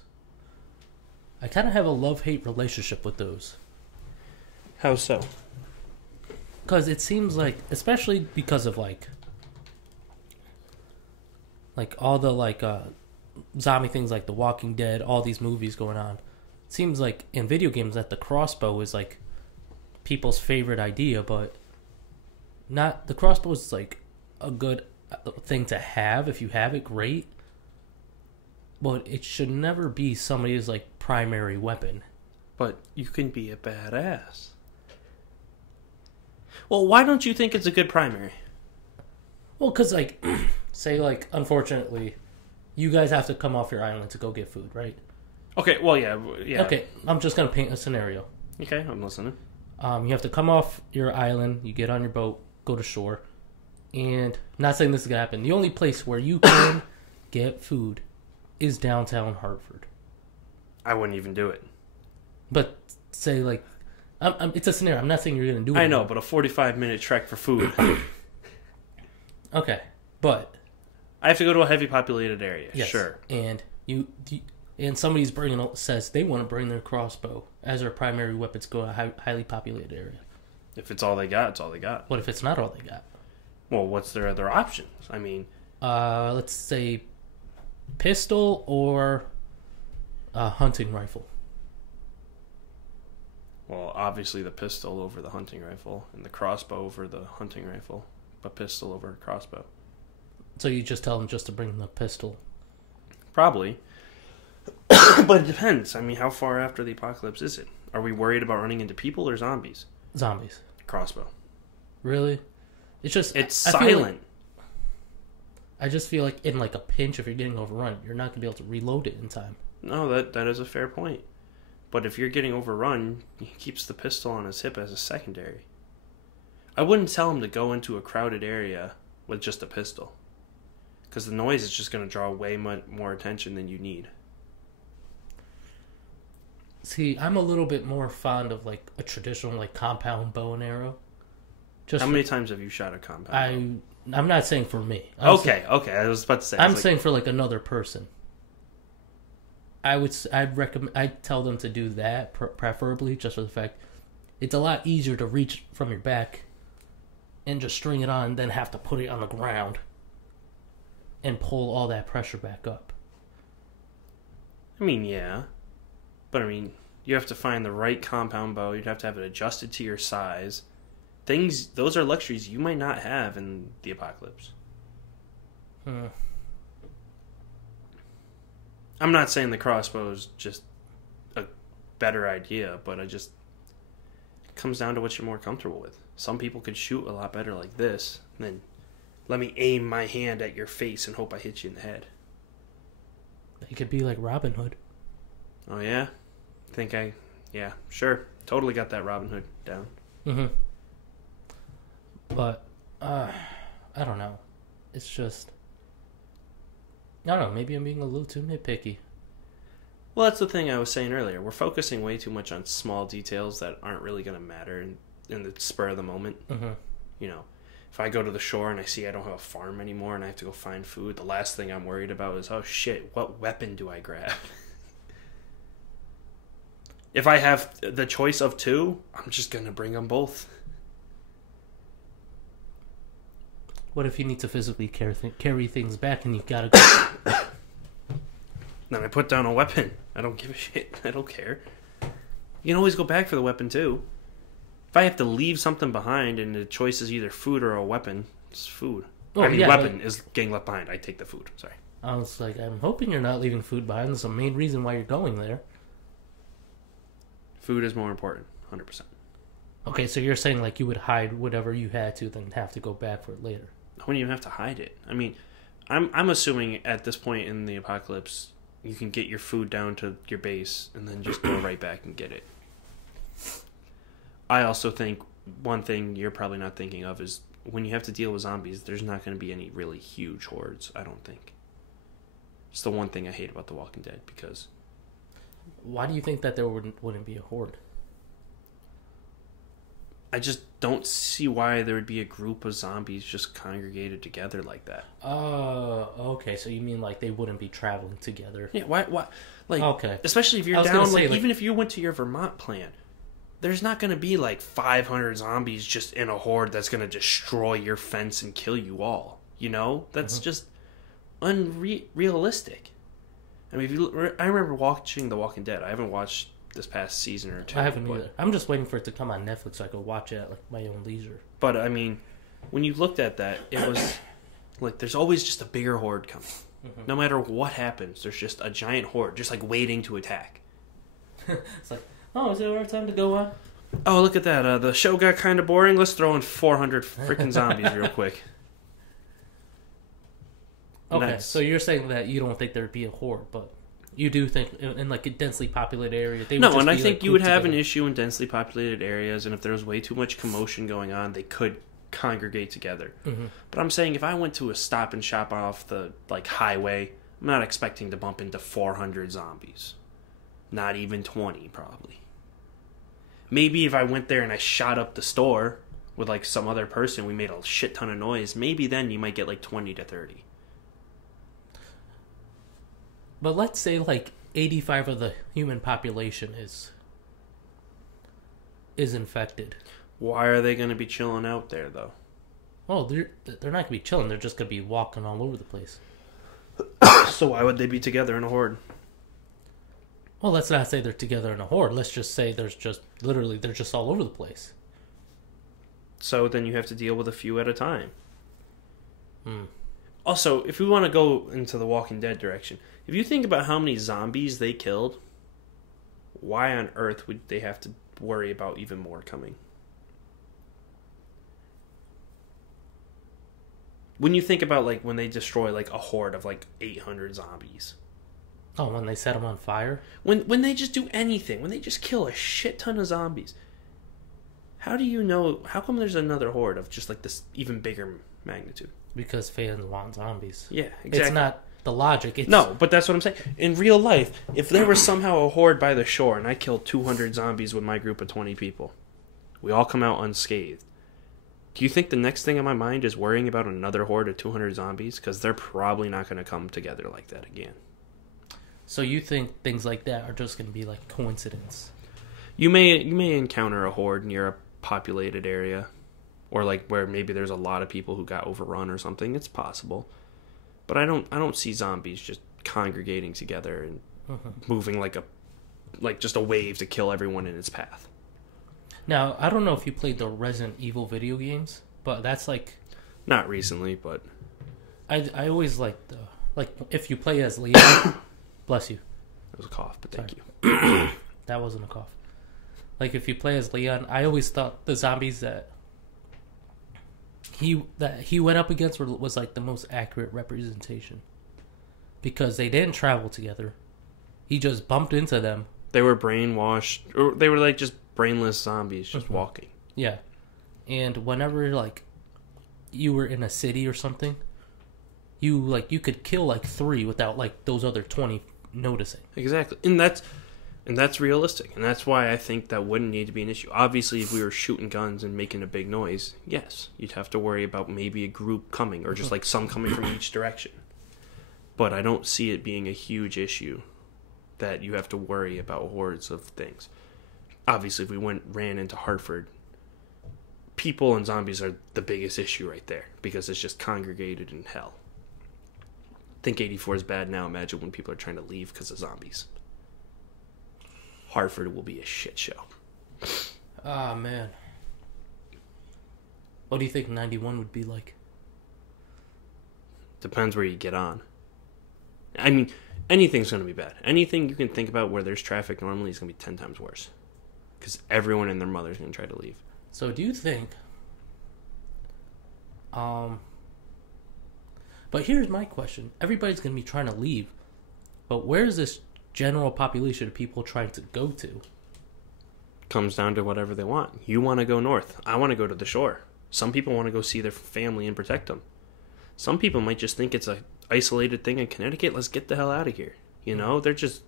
I kind of have a love-hate relationship with those. How so? Because it seems like, especially because of like all the zombie things like The Walking Dead, all these movies going on. It seems like in video games that the crossbow is like people's favorite idea, but not the crossbow is like a good thing to have. If you have it, great, but it should never be somebody's like primary weapon. But you can be a badass. Well, why don't you think it's a good primary? Well, because like say like unfortunately you guys have to come off your island to go get food, right? Okay, well, yeah. Okay, I'm just going to paint a scenario. Okay, I'm listening. You have to come off your island, you get on your boat, go to shore, and not saying this is going to happen. The only place where you can get food is downtown Hartford. I wouldn't even do it. But say, like, it's a scenario. I'm not saying you're going to do it. I know, but a 45-minute trek for food. Okay, but I have to go to a heavy populated area. Yes. Sure. And and somebody's says they want to bring their crossbow as their primary weapon to go to a highly populated area. If it's all they got, it's all they got. What if it's not all they got? Well, what's their other options? I mean, let's say pistol or a hunting rifle. Well, obviously the pistol over the hunting rifle and the crossbow over the hunting rifle, but pistol over crossbow. So you just tell them just to bring the pistol? Probably. But it depends. I mean, how far after the apocalypse is it? Are we worried about running into people or zombies? Zombies. Crossbow. Really? It's silent. I just feel like in like a pinch, if you're getting overrun, you're not going to be able to reload it in time. No, that is a fair point. But if you're getting overrun, he keeps the pistol on his hip as a secondary. I wouldn't tell him to go into a crowded area with just a pistol. Because the noise is just going to draw way more attention than you need. See, I'm a little bit more fond of like a traditional like compound bow and arrow. How many times have you shot a compound bow? I'm not saying for me. Okay. I was about to say. I'm saying for like another person. I'd tell them to do that preferably, just for the fact it's a lot easier to reach from your back and just string it on than have to put it on the ground and pull all that pressure back up. I mean, yeah. But I mean, you have to find the right compound bow. You'd have to have it adjusted to your size. Those are luxuries you might not have in the apocalypse. I'm not saying the crossbow is just a better idea, but it comes down to what you're more comfortable with. Some people could shoot a lot better like this than let me aim my hand at your face and hope I hit you in the head. It could be like Robin Hood. Oh, yeah? Yeah, sure. Totally got that Robin Hood down. Mm-hmm. But, I don't know. It's just, I don't know. Maybe I'm being a little too nitpicky. Well, that's the thing I was saying earlier. We're focusing way too much on small details that aren't really going to matter in the spur of the moment. Mm-hmm. You know, if I go to the shore and I see I don't have a farm anymore and I have to go find food, the last thing I'm worried about is, oh shit, what weapon do I grab? If I have the choice of two, I'm just going to bring them both. What if you need to physically carry things back and you gotta go? Then I put down a weapon. I don't give a shit. I don't care. You can always go back for the weapon too. If I have to leave something behind and the choice is either food or a weapon, it's food. Oh, weapon is getting left behind. I take the food. Sorry. I was like, I'm hoping you're not leaving food behind. That's the main reason why you're going there. Food is more important. 100%. Okay, so you're saying like you would hide whatever you had to, then have to go back for it later. I wouldn't even have to hide it. I mean, I'm assuming at this point in the apocalypse, you can get your food down to your base and then just go right back and get it. I also think one thing you're probably not thinking of is when you have to deal with zombies, there's not going to be any really huge hordes, I don't think. It's the one thing I hate about The Walking Dead, because... Why do you think that there wouldn't be a horde? I just don't see why there would be a group of zombies just congregated together like that. Okay. So you mean like they wouldn't be traveling together? Yeah, why? Like, okay. Especially if you're down, like, even if you went to your Vermont plan, there's not going to be like 500 zombies just in a horde that's going to destroy your fence and kill you all. You know? That's just unrealistic. I mean, I remember watching The Walking Dead. I haven't watched this past season or two. I haven't either. I'm just waiting for it to come on Netflix so I can watch it at like my own leisure. But I mean, when you looked at that, it was like there's always just a bigger horde coming. Mm-hmm. No matter what happens, there's just a giant horde just like waiting to attack. It's like, oh, is it our time to go on? Oh, look at that. The show got kind of boring. Let's throw in 400 freaking zombies real quick. Okay, so you're saying that you don't think there'd be a horde, but you do think in like a densely populated area they would No, just and be, I think like, you would have together. an issue in densely populated areas, and if there was way too much commotion going on, they could congregate together. Mm-hmm. But I'm saying if I went to a stop and shop off the like highway, I'm not expecting to bump into 400 zombies. Not even 20, probably. Maybe if I went there and I shot up the store with like some other person, we made a shit ton of noise, maybe then you might get like 20 to 30. But let's say like 85 of the human population is infected. Why are they going to be chilling out there, though? Well, they're not going to be chilling. They're just going to be walking all over the place. So why would they be together in a horde? Well, let's not say they're together in a horde. Let's just say they're just all over the place. So then you have to deal with a few at a time. Hmm. Also, if we want to go into the Walking Dead direction, if you think about how many zombies they killed, why on earth would they have to worry about even more coming? When you think about like when they destroy like a horde of like 800 zombies. Oh, when they set them on fire? When they just do anything, when they just kill a shit ton of zombies. How do you know, how come there's another horde of just like this even bigger magnitude? Because fans want zombies. Yeah, exactly. It's not the logic. No, but that's what I'm saying. In real life, if there was somehow a horde by the shore and I killed 200 zombies with my group of 20 people, we all come out unscathed. Do you think the next thing on my mind is worrying about another horde of 200 zombies? Because they're probably not going to come together like that again. So you think things like that are just going to be like coincidence? You may encounter a horde near a populated area, or like where maybe there's a lot of people who got overrun or something. It's possible, but I don't see zombies just congregating together and moving like just a wave to kill everyone in its path. Now, I don't know if you played the Resident Evil video games, but that's like... Not recently, but... I always liked if you play as Leon... Bless you. That was a cough, but thank you. That wasn't a cough. Like, if you play as Leon, I always thought the zombies that he went up against was like the most accurate representation. Because they didn't travel together. He just bumped into them. They were brainwashed, or they were like just brainless zombies just walking. Yeah. And whenever like you were in a city or something, you could kill like 3 without like those other 20 noticing. Exactly, and that's realistic, and that's why I think that wouldn't need to be an issue. Obviously, if we were shooting guns and making a big noise, yes, you'd have to worry about maybe a group coming or just like some coming from each direction. But I don't see it being a huge issue that you have to worry about hordes of things. Obviously, if we ran into Hartford, people and zombies are the biggest issue right there because it's just congregated in hell. I think 84 is bad now. Imagine when people are trying to leave because of zombies. Hartford will be a shit show. Ah, man. What do you think 91 would be like? Depends where you get on. I mean, anything's going to be bad. Anything you can think about where there's traffic normally is going to be 10 times worse. Because everyone and their mother is going to try to leave. So do you think... But here's my question. Everybody's going to be trying to leave. But where's this general population of people trying to go to? Comes down to whatever they want. You want to go north. I want to go to the shore. Some people want to go see their family and protect them. Some people might just think it's a isolated thing in Connecticut. Let's get the hell out of here. You know, they're just...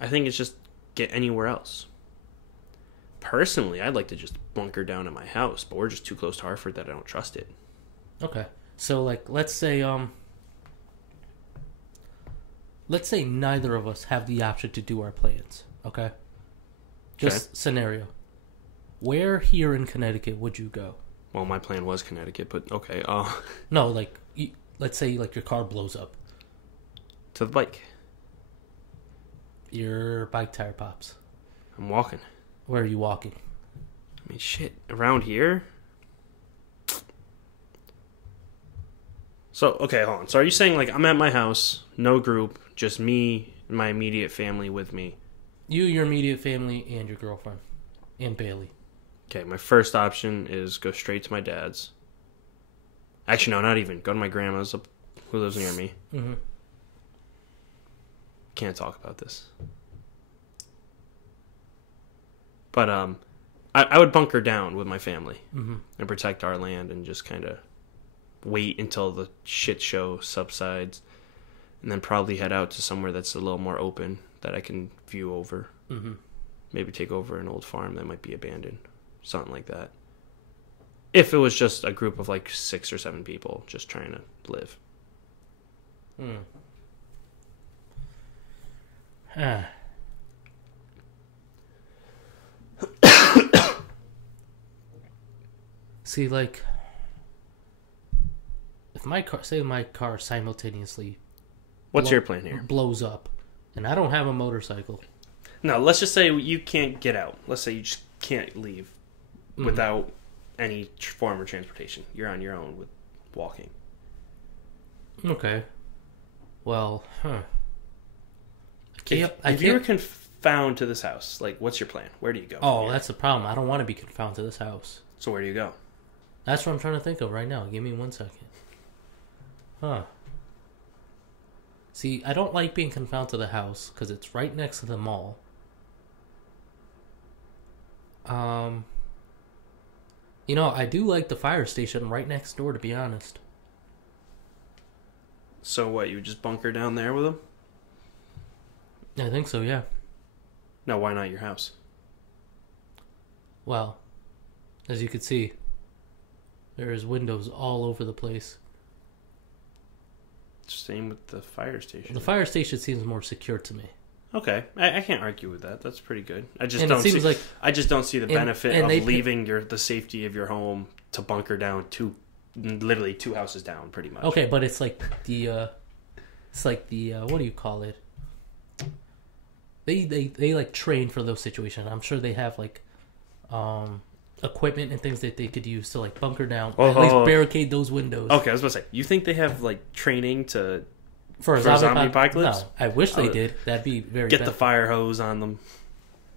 I think it's just get anywhere else. Personally, I'd like to just bunker down at my house, but we're just too close to Hartford that I don't trust it. Okay. So, like, let's say neither of us have the option to do our plans, okay? Just scenario. Where here in Connecticut would you go? Well, my plan was Connecticut, but okay. No, like, let's say, like, your car blows up. To the bike. Your bike tire pops. I'm walking. Where are you walking? I mean, shit. Around here? So, okay, hold on. So are you saying, like, I'm at my house, no group, just me and my immediate family with me? You, your immediate family, and your girlfriend. And Bailey. Okay, my first option is go straight to my dad's. Actually, no, not even. Go to my grandma's, who lives near me. Mm-hmm. Can't talk about this. But I would bunker down with my family and protect our land and just kind of wait until the shit show subsides, and then probably head out to somewhere that's a little more open that I can view over. Mm-hmm. Maybe take over an old farm that might be abandoned, something like that. If it was just a group of like 6 or 7 people just trying to live. See, like, if my car simultaneously what's your plan here? Blows up, and I don't have a motorcycle. No, let's just say you can't get out. Let's say you just can't leave without any form of transportation. You're on your own with walking. Okay. Well, If you were confounded to this house, like, what's your plan? Where do you go? Oh, that's the problem. I don't want to be confounded to this house. So where do you go? That's what I'm trying to think of right now. Give me 1 second. See, I don't like being confounded to the house because it's right next to the mall. You know, I do like the fire station right next door, to be honest. So what, you would just bunker down there with them? I think so, yeah. No, why not your house? Well, as you can see, there's windows all over the place. Same with the fire station. The fire station seems more secure to me. Okay, I can't argue with that. That's pretty good. I just don't see the benefit of leaving the safety of your home to bunker down literally 2 houses down, pretty much. Okay, but it's like the what do you call it? They like train for those situations. I'm sure they have like equipment and things that they could use to like bunker down, at least barricade those windows. Okay, I was about to say, you think they have like training for a zombie apocalypse? No, I wish they did. That'd be very get the fire hose on them.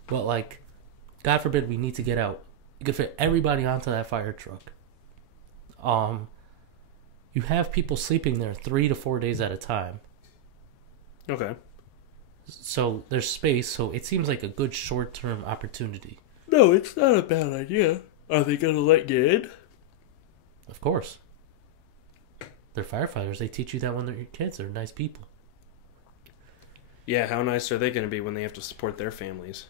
But like, God forbid we need to get out. You could fit everybody onto that fire truck. You have people sleeping there 3 to 4 days at a time. Okay. So there's space, so it seems like a good short-term opportunity. No, it's not a bad idea. Are they going to let you in? Of course. They're firefighters. They teach you that when they're your kids. They're nice people. Yeah, how nice are they going to be when they have to support their families?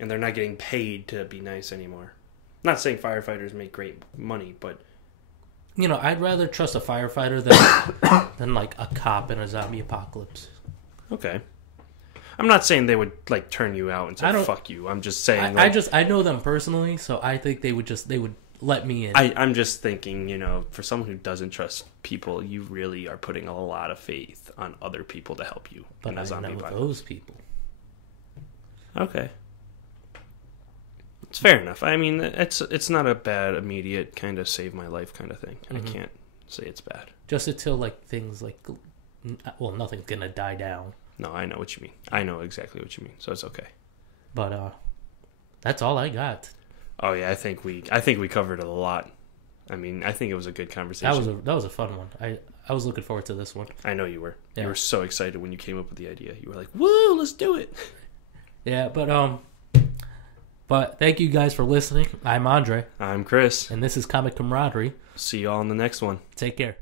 And they're not getting paid to be nice anymore. Not saying firefighters make great money, but... You know, I'd rather trust a firefighter than than like a cop in a zombie apocalypse. Okay. I'm not saying they would like turn you out and say fuck you. I'm just saying I know them personally, so I think they would let me in. I'm just thinking, you know, for someone who doesn't trust people, you really are putting a lot of faith on other people to help you. But I know those people. Okay. It's fair enough. I mean, it's not a bad, immediate kind of save my life kind of thing. I can't say it's bad. Just until like things like, well, nothing's gonna die down. No, I know what you mean. I know exactly what you mean. So it's okay. But that's all I got. Oh yeah, I think we covered it a lot. I mean, I think it was a good conversation. That was a fun one. I was looking forward to this one. I know you were. Yeah. You were so excited when you came up with the idea. You were like, "Woo, let's do it." Yeah, but thank you guys for listening. I'm Andre. I'm Chris. And this is Comic Camaraderie. See you all in the next one. Take care.